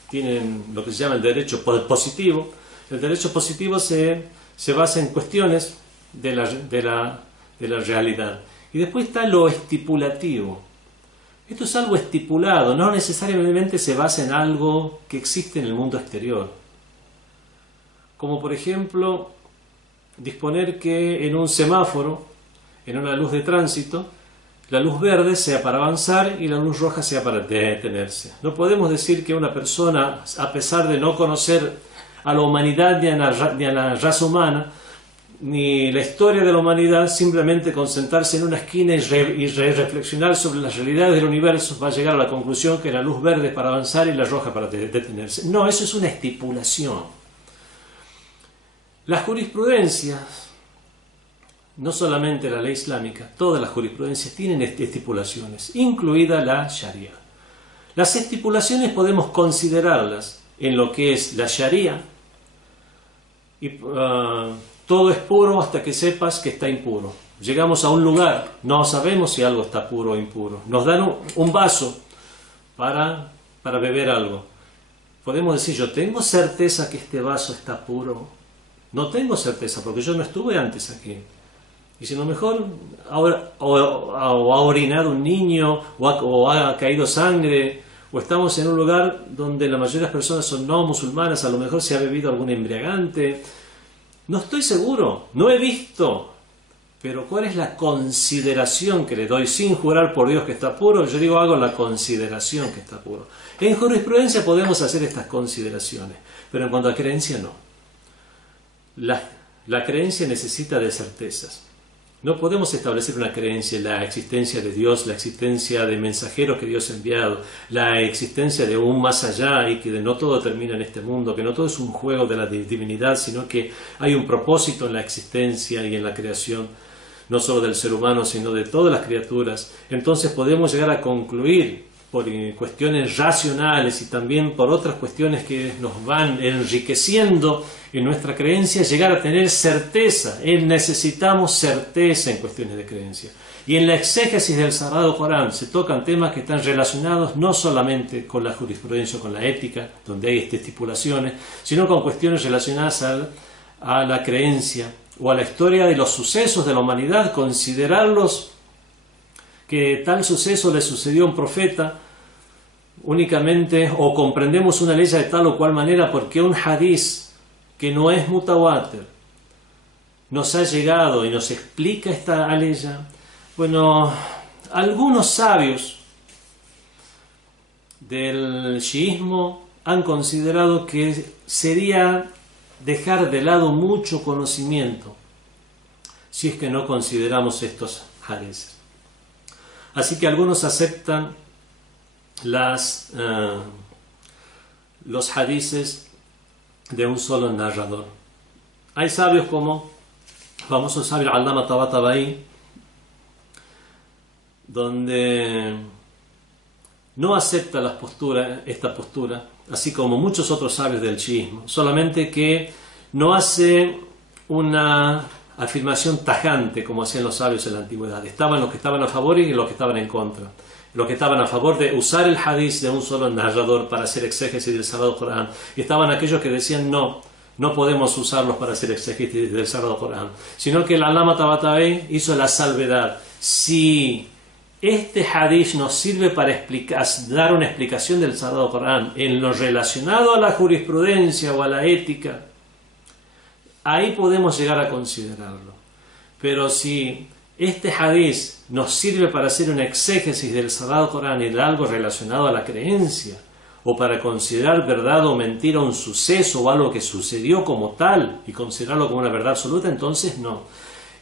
tienen lo que se llama el derecho positivo. El derecho positivo se basa en cuestiones de la realidad. Y después está lo estipulativo. Esto es algo estipulado, no necesariamente se basa en algo que existe en el mundo exterior. Como por ejemplo, disponer que en un semáforo, en una luz de tránsito, la luz verde sea para avanzar y la luz roja sea para detenerse. No podemos decir que una persona, a pesar de no conocer a la humanidad ni a la raza humana, ni la historia de la humanidad, simplemente concentrarse en una esquina y reflexionar sobre las realidades del universo, va a llegar a la conclusión que la luz verde es para avanzar y la roja para detenerse. No, eso es una estipulación. Las jurisprudencias, no solamente la ley islámica, todas las jurisprudencias tienen estipulaciones, incluida la Sharia. Las estipulaciones podemos considerarlas en lo que es la Sharia, y todo es puro hasta que sepas que está impuro. Llegamos a un lugar, no sabemos si algo está puro o impuro. Nos dan un vaso para beber algo. Podemos decir, yo tengo certeza que este vaso está puro. No tengo certeza porque yo no estuve antes aquí. Y si a lo mejor ha orinado un niño o ha caído sangre, o estamos en un lugar donde la mayoría de las personas son no musulmanas, a lo mejor se ha bebido algún embriagante. No estoy seguro, no he visto. Pero ¿cuál es la consideración que le doy sin jurar por Dios que está puro? Yo digo, hago la consideración que está puro. En jurisprudencia podemos hacer estas consideraciones, pero en cuanto a creencia no. La creencia necesita de certezas. No podemos establecer una creencia en la existencia de Dios, la existencia de mensajeros que Dios ha enviado, la existencia de un más allá y que no todo termina en este mundo, que no todo es un juego de la divinidad, sino que hay un propósito en la existencia y en la creación, no solo del ser humano, sino de todas las criaturas. Entonces podemos llegar a concluir por cuestiones racionales y también por otras cuestiones que nos van enriqueciendo en nuestra creencia, llegar a tener certeza. Necesitamos certeza en cuestiones de creencia. Y en la exégesis del Sagrado Corán se tocan temas que están relacionados no solamente con la jurisprudencia o con la ética, donde hay estipulaciones, sino con cuestiones relacionadas a la creencia o a la historia de los sucesos de la humanidad, considerarlos que tal suceso le sucedió a un profeta únicamente, o comprendemos una ley de tal o cual manera porque un hadith que no es mutawatir nos ha llegado y nos explica esta aleya. Bueno, algunos sabios del chiismo han considerado que sería dejar de lado mucho conocimiento si es que no consideramos estos hadiths. Así que algunos aceptan los hadices de un solo narrador. Hay sabios como el famoso sabio Allama Tabatabai, donde no acepta esta postura, así como muchos otros sabios del chiismo, solamente que no hace una afirmación tajante como hacían los sabios en la antigüedad. Estaban los que estaban a favor y los que estaban en contra. Los que estaban a favor de usar el hadith de un solo narrador para hacer exégesis del Sagrado Corán, y estaban aquellos que decían no podemos usarlos para hacer exégesis del Sagrado Corán, sino que el Alama Tabatabai hizo la salvedad. Si este hadith nos sirve para dar una explicación del Sagrado Corán en lo relacionado a la jurisprudencia o a la ética, ahí podemos llegar a considerarlo. Pero si este hadith nos sirve para hacer una exégesis del Sagrado Corán y de algo relacionado a la creencia, o para considerar verdad o mentira un suceso o algo que sucedió como tal y considerarlo como una verdad absoluta, entonces no.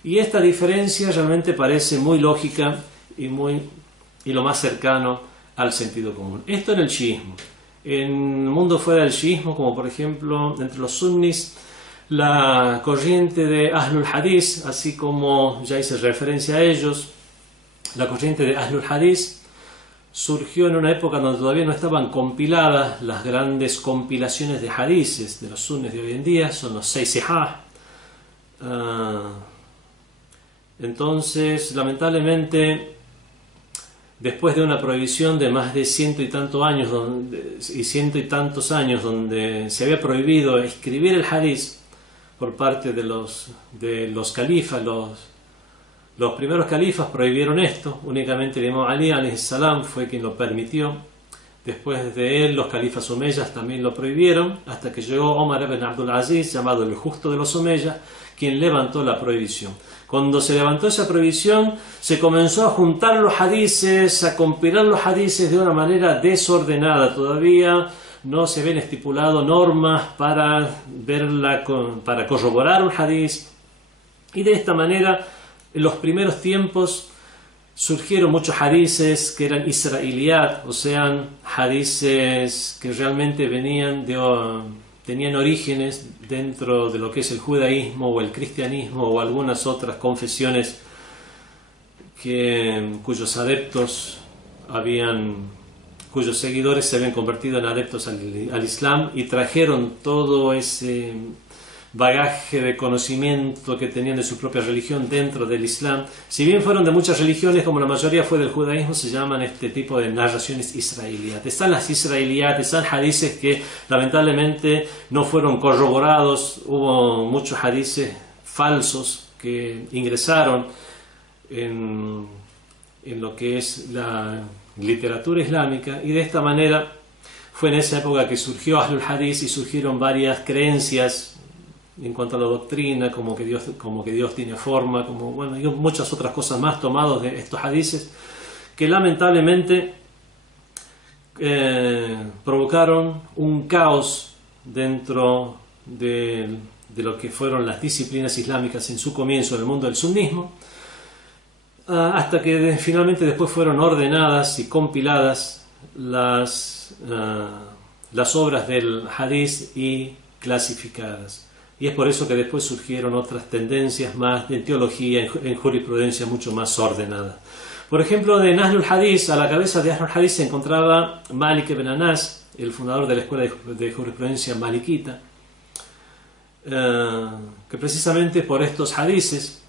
Y esta diferencia realmente parece muy lógica y lo más cercano al sentido común. Esto en el chiismo. En el mundo fuera del chiismo, como por ejemplo entre los sunnis, la corriente de Ahlul Hadith, así como ya hice referencia a ellos, la corriente de Ahlul Hadith surgió en una época donde todavía no estaban compiladas las grandes compilaciones de hadices de los sunnis de hoy en día, son los 6 sihah. Entonces, lamentablemente, después de una prohibición de más de ciento y tantos años donde se había prohibido escribir el hadith por parte de los califas, los primeros califas prohibieron esto. Únicamente el imam Ali alayhi salam fue quien lo permitió. Después de él los califas omeyas también lo prohibieron, hasta que llegó Omar ibn Abdul Aziz, llamado el justo de los omeyas, quien levantó la prohibición. Cuando se levantó esa prohibición, se comenzó a juntar los hadices, a compilar los hadices de una manera desordenada. Todavía no se habían estipulado normas para corroborar un hadiz, y de esta manera en los primeros tiempos surgieron muchos hadices que eran israeliyat, o sea, hadices que realmente tenían orígenes dentro de lo que es el judaísmo o el cristianismo o algunas otras confesiones cuyos seguidores se habían convertido en adeptos al Islam y trajeron todo ese bagaje de conocimiento que tenían de su propia religión dentro del Islam. Si bien fueron de muchas religiones, como la mayoría fue del judaísmo, se llaman este tipo de narraciones israelíes. Están las israelíes, están hadices que lamentablemente no fueron corroborados. Hubo muchos hadices falsos que ingresaron en lo que es la literatura islámica, y de esta manera fue en esa época que surgió Ahlul Hadith y surgieron varias creencias en cuanto a la doctrina, como que Dios tiene forma, y muchas otras cosas más tomados de estos hadices, que lamentablemente provocaron un caos dentro de lo que fueron las disciplinas islámicas en su comienzo en el mundo del sunnismo, hasta que finalmente después fueron ordenadas y compiladas las obras del hadith y clasificadas. Y es por eso que después surgieron otras tendencias más de teología, en jurisprudencia mucho más ordenada. Por ejemplo, de Ahlul Hadith, a la cabeza de Ahlul Hadith se encontraba Malik ibn Anas, el fundador de la escuela de jurisprudencia malikita, que precisamente por estos hadices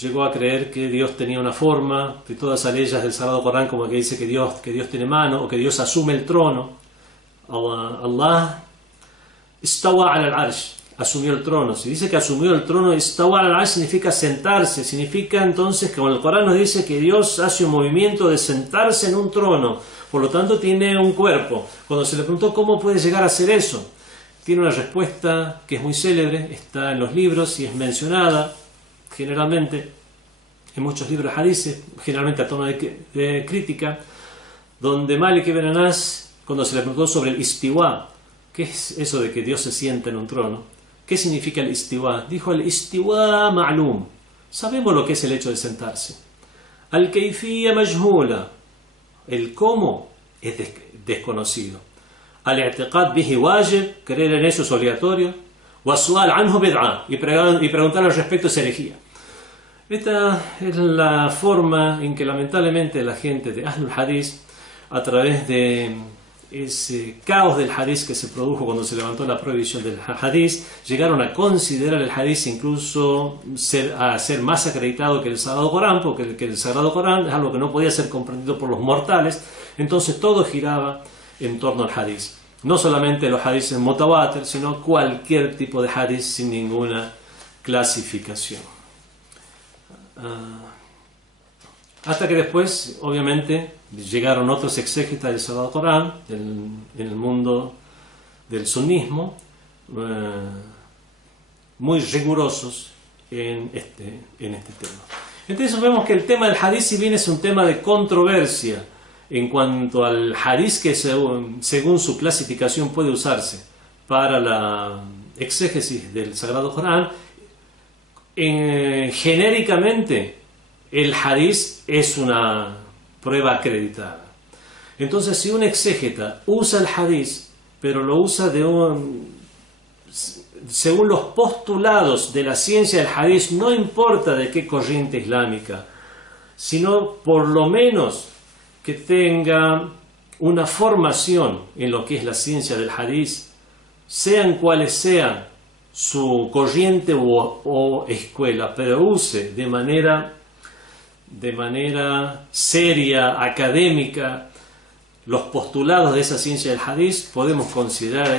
llegó a creer que Dios tenía una forma, de todas las leyes del Sagrado Corán, como que dice que Dios tiene mano, o que Dios asume el trono. Allah istawa ala al-arsh, asumió el trono. Si dice que asumió el trono, istawa ala al-arsh significa sentarse, significa entonces que el Corán nos dice que Dios hace un movimiento de sentarse en un trono, por lo tanto tiene un cuerpo. Cuando se le preguntó cómo puede llegar a hacer eso, tiene una respuesta que es muy célebre, está en los libros y es mencionada generalmente en muchos libros hadices, generalmente a tono de crítica, donde Malik ibn Anas, cuando se le preguntó sobre el istiwa, ¿qué es eso de que Dios se sienta en un trono? ¿Qué significa el istiwa? Dijo: el istiwa ma'lum, sabemos lo que es el hecho de sentarse. Al-kayfiyya majhula, el cómo es desconocido. Al-i'tiqad bihi wajib, creer en eso es obligatorio. Wa-su'al anhu bid'a, y preguntar al respecto es herejía. Esta es la forma en que lamentablemente la gente de Ahlul Hadith, a través de ese caos del hadith que se produjo cuando se levantó la prohibición del hadith, llegaron a considerar el hadith incluso a ser más acreditado que el Sagrado Corán, porque el Sagrado Corán es algo que no podía ser comprendido por los mortales. Entonces todo giraba en torno al hadith. No solamente los hadiths en mutawatir, sino cualquier tipo de hadith sin ninguna clasificación. Hasta que después, obviamente, llegaron otros exégetas del Sagrado Corán en el mundo del sunismo, muy rigurosos en este tema. Entonces vemos que el tema del hadith, si bien es un tema de controversia en cuanto al hadith que según su clasificación puede usarse para la exégesis del Sagrado Corán, genéricamente el hadith es una prueba acreditada. Entonces, si un exégeta usa el hadith, pero lo usa según los postulados de la ciencia del hadith, no importa de qué corriente islámica, sino por lo menos que tenga una formación en lo que es la ciencia del hadith, sean cuales sean su corriente o escuela, pero use de manera seria, académica, los postulados de esa ciencia del hadith, podemos considerar a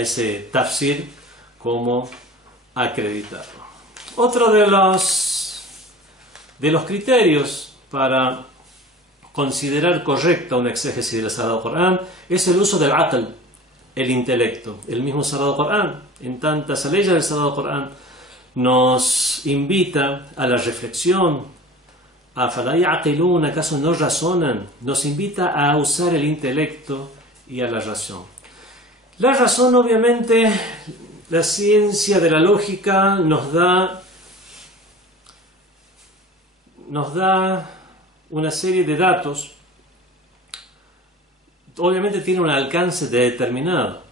ese tafsir como acreditado. Otro de los criterios para considerar correcta una exégesis del Sagrado Corán es el uso del aql, el intelecto. El mismo Sagrado Corán, en tantas leyes del Sagrado Corán, nos invita a la reflexión. ¿Afalá ya'qilun? ¿Acaso no razonan? Nos invita a usar el intelecto y a la razón. La razón, obviamente, la ciencia de la lógica nos da una serie de datos. Obviamente tiene un alcance determinado.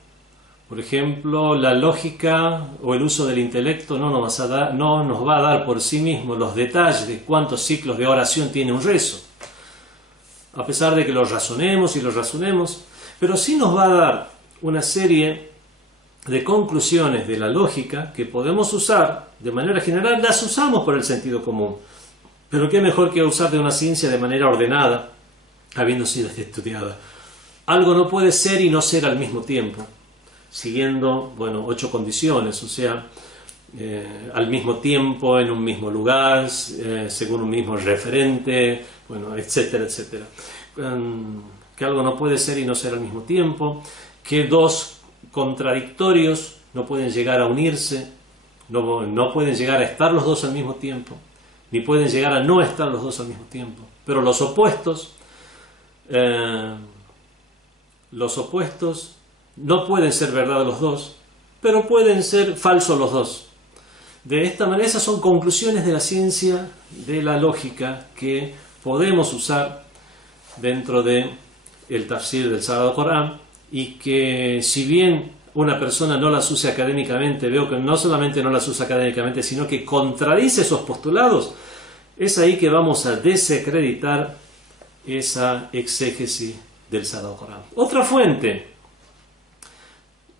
Por ejemplo, la lógica o el uso del intelecto no nos va a dar por sí mismo los detalles de cuántos ciclos de oración tiene un rezo, a pesar de que lo razonemos, pero sí nos va a dar una serie de conclusiones de la lógica que podemos usar de manera general. Las usamos por el sentido común, pero qué mejor que usar de una ciencia de manera ordenada, habiendo sido estudiada. Algo no puede ser y no ser al mismo tiempo, siguiendo 8 condiciones, o sea, al mismo tiempo, en un mismo lugar, según un mismo referente, etcétera, etcétera. Que algo no puede ser y no ser al mismo tiempo, que dos contradictorios no pueden llegar a unirse, no pueden llegar a estar los dos al mismo tiempo, ni pueden llegar a no estar los dos al mismo tiempo, pero los opuestos no pueden ser verdad los dos, pero pueden ser falsos los dos. De esta manera, esas son conclusiones de la ciencia de la lógica que podemos usar dentro del tafsir del Sagrado Corán, y que si bien una persona no las use académicamente, veo que no solamente no las usa académicamente, sino que contradice esos postulados, es ahí que vamos a desacreditar esa exégesis del Sagrado Corán. Otra fuente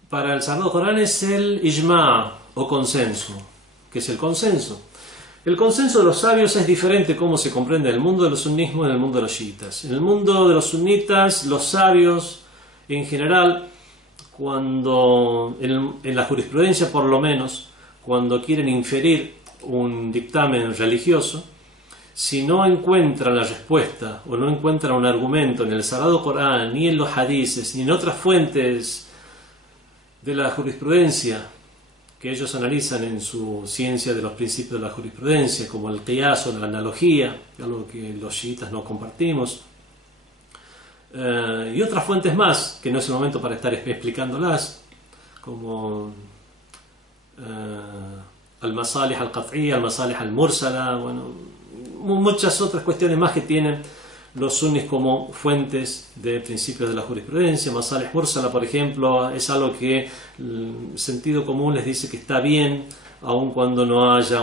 para el Sagrado Corán es el ijma' o consenso. ¿Qué es el consenso? El consenso de los sabios es diferente cómo se comprende en el mundo de los sunnismos y en el mundo de los chiitas. En el mundo de los sunitas, los sabios en general, cuando en la jurisprudencia por lo menos, cuando quieren inferir un dictamen religioso, si no encuentran la respuesta o no encuentran un argumento en el Sagrado Corán, ni en los hadices, ni en otras fuentes de la jurisprudencia que ellos analizan en su ciencia de los principios de la jurisprudencia, como el qiyas o la analogía, algo que los chiitas no compartimos, y otras fuentes más, que no es el momento para estar explicándolas, como al-masalih al-qat'iyya, al-masalih al-mursala, muchas otras cuestiones más que tienen los sunnis como fuentes de principios de la jurisprudencia. Masalih mursala, por ejemplo, es algo que el sentido común les dice que está bien, aun cuando no haya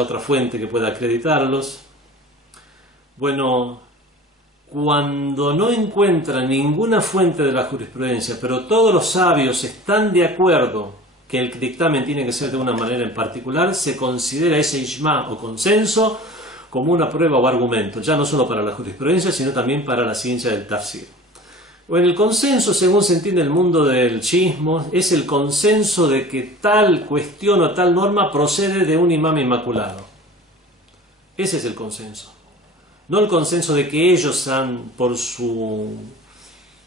otra fuente que pueda acreditarlos. cuando no encuentran ninguna fuente de la jurisprudencia, pero todos los sabios están de acuerdo que el dictamen tiene que ser de una manera en particular, se considera ese ijma o consenso como una prueba o argumento, ya no solo para la jurisprudencia, sino también para la ciencia del tafsir. O en el consenso, según se entiende el mundo del chiismo, es el consenso de que tal cuestión o tal norma procede de un imam inmaculado. Ese es el consenso. No el consenso de que ellos han, por su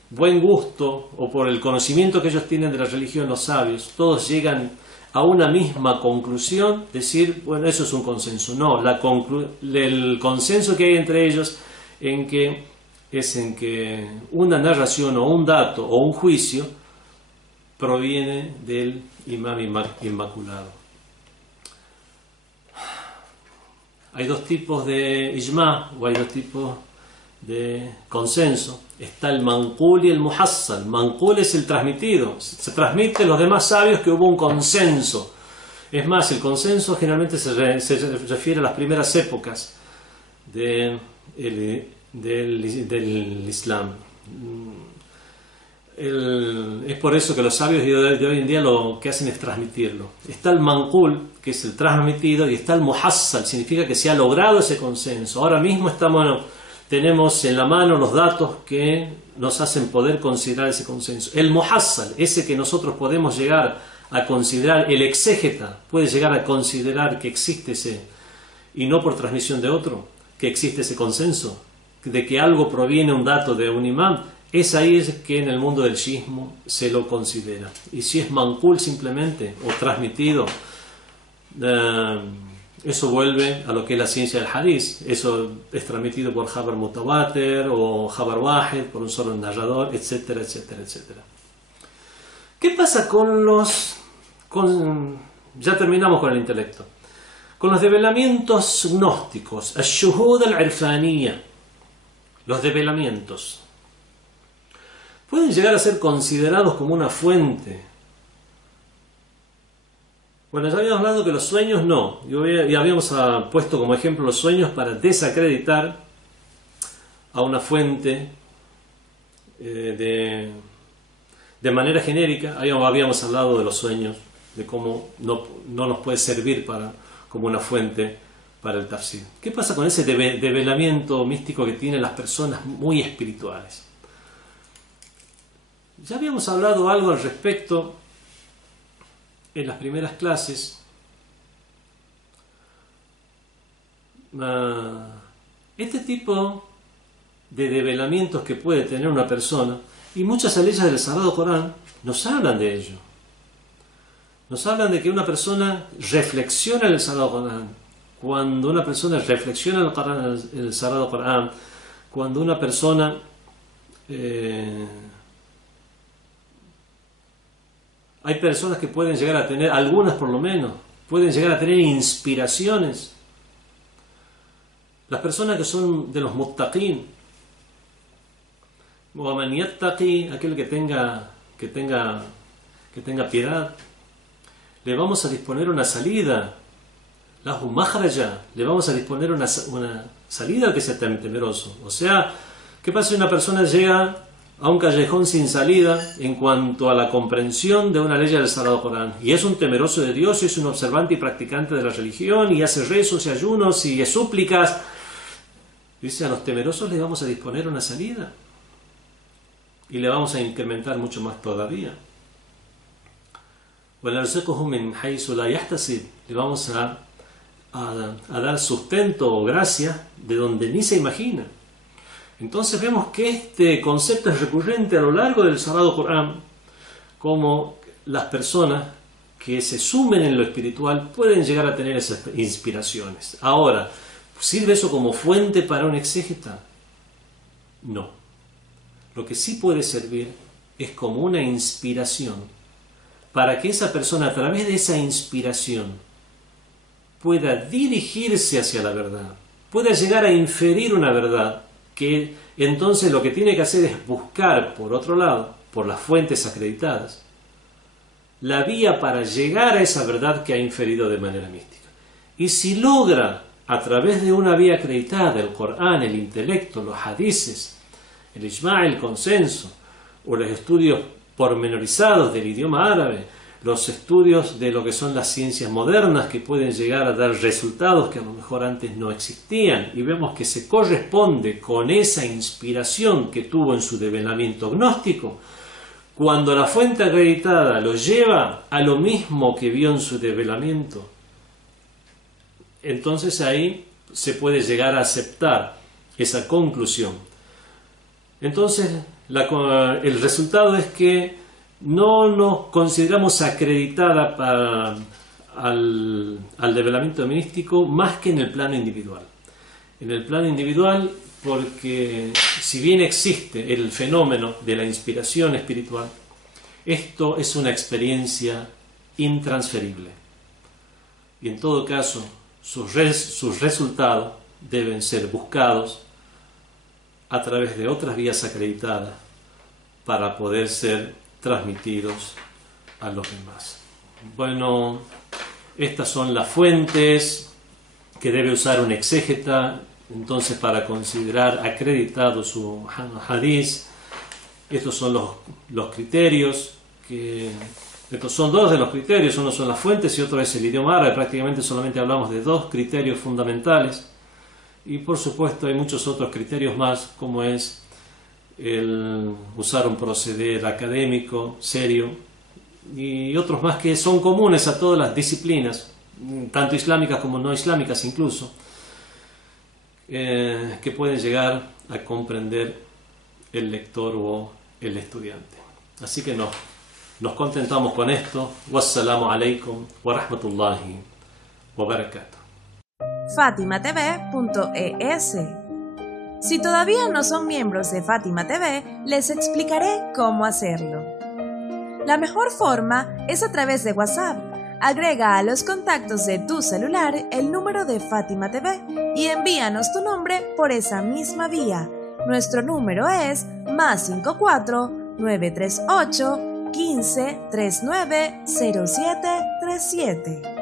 buen gusto o por el conocimiento que ellos tienen de la religión, los sabios, todos llegan a una misma conclusión, decir, bueno, eso es un consenso. No, el consenso que hay entre ellos es en que una narración o un dato o un juicio proviene del imam inmaculado. Hay dos tipos de ijma, o hay dos tipos de consenso. Está el manqul y el muhassal. Manqul es el transmitido. Se transmite a los demás sabios que hubo un consenso. Es más, el consenso generalmente se refiere a las primeras épocas del Islam. Es por eso que los sabios de hoy en día lo que hacen es transmitirlo. Está el manqul, que es el transmitido, y está el muhassal, significa que se ha logrado ese consenso. Ahora mismo tenemos en la mano los datos que nos hacen poder considerar ese consenso. El muhassal, ese que nosotros podemos llegar a considerar, el exégeta puede llegar a considerar que existe ese, y no por transmisión de otro, que existe ese consenso, de que algo proviene un dato de un imam. Es ahí que en el mundo del chiismo se lo considera. Y si es manqul simplemente, o transmitido, eso vuelve a lo que es la ciencia del hadith. Eso es transmitido por Jabar Mutawatir o Jabar Wahid, por un solo narrador, etcétera, etcétera, etcétera. ¿Qué pasa ya terminamos con el intelecto? Con los develamientos gnósticos, al-shuhud al-irfaniyya, los develamientos. Pueden llegar a ser considerados como una fuente. Bueno, ya habíamos hablado que los sueños no. Y habíamos puesto como ejemplo los sueños para desacreditar a una fuente de manera genérica. Habíamos hablado de los sueños, de cómo no nos puede servir como una fuente para el tafsir. ¿Qué pasa con ese develamiento místico que tienen las personas muy espirituales? Ya habíamos hablado algo al respecto en las primeras clases. Este tipo de develamientos que puede tener una persona, y muchas leyes del Sagrado Corán nos hablan de ello. Nos hablan de que una persona reflexiona en el Sagrado Corán. Cuando una persona reflexiona en el Sagrado Corán, cuando una persona hay personas que pueden llegar a tener, algunas por lo menos, pueden llegar a tener inspiraciones. Las personas que son de los muttaqin, o man yattaqi, aquel que tenga piedad, le vamos a disponer una salida, lahu makhraja, le vamos a disponer una salida al que sea temeroso. O sea, ¿qué pasa si una persona llega a un callejón sin salida en cuanto a la comprensión de una ley del Sagrado Corán, y es un temeroso de Dios, y es un observante y practicante de la religión, y hace rezos y ayunos y súplicas? Dice, a los temerosos les vamos a disponer una salida y le vamos a incrementar mucho más todavía. Le vamos a dar sustento o gracia de donde ni se imagina. Entonces vemos que este concepto es recurrente a lo largo del Sagrado Corán, como las personas que se sumen en lo espiritual pueden llegar a tener esas inspiraciones. Ahora, ¿sirve eso como fuente para un exégeta? No. Lo que sí puede servir es como una inspiración para que esa persona, a través de esa inspiración, pueda dirigirse hacia la verdad, pueda llegar a inferir una verdad, que entonces lo que tiene que hacer es buscar, por otro lado, por las fuentes acreditadas, la vía para llegar a esa verdad que ha inferido de manera mística. Y si logra a través de una vía acreditada, el Corán, el intelecto, los hadices, el ijma', el consenso, o los estudios pormenorizados del idioma árabe, los estudios de lo que son las ciencias modernas que pueden llegar a dar resultados que a lo mejor antes no existían, y vemos que se corresponde con esa inspiración que tuvo en su develamiento gnóstico. Cuando la fuente acreditada lo lleva a lo mismo que vio en su develamiento, entonces ahí se puede llegar a aceptar esa conclusión. Entonces el resultado es que no nos consideramos acreditada al develamiento místico más que en el plano individual. En el plano individual, porque si bien existe el fenómeno de la inspiración espiritual, esto es una experiencia intransferible. Y en todo caso, sus resultados deben ser buscados a través de otras vías acreditadas para poder ser transmitidos a los demás. Bueno, estas son las fuentes que debe usar un exégeta entonces para considerar acreditado su hadiz. Estos son los criterios, estos son dos de los criterios, uno son las fuentes y otro es el idioma árabe. Prácticamente solamente hablamos de dos criterios fundamentales, y por supuesto hay muchos otros criterios más, como es el usar un proceder académico, serio, y otros más que son comunes a todas las disciplinas, tanto islámicas como no islámicas incluso, que pueden llegar a comprender el lector o el estudiante. Así que nos contentamos con esto. Wassalamu alaikum wa rahmatullahi wa barakatuh. FatimaTV.es. Si todavía no son miembros de Fátima TV, les explicaré cómo hacerlo. La mejor forma es a través de WhatsApp. Agrega a los contactos de tu celular el número de Fátima TV y envíanos tu nombre por esa misma vía. Nuestro número es +54 938 15 39 07 37.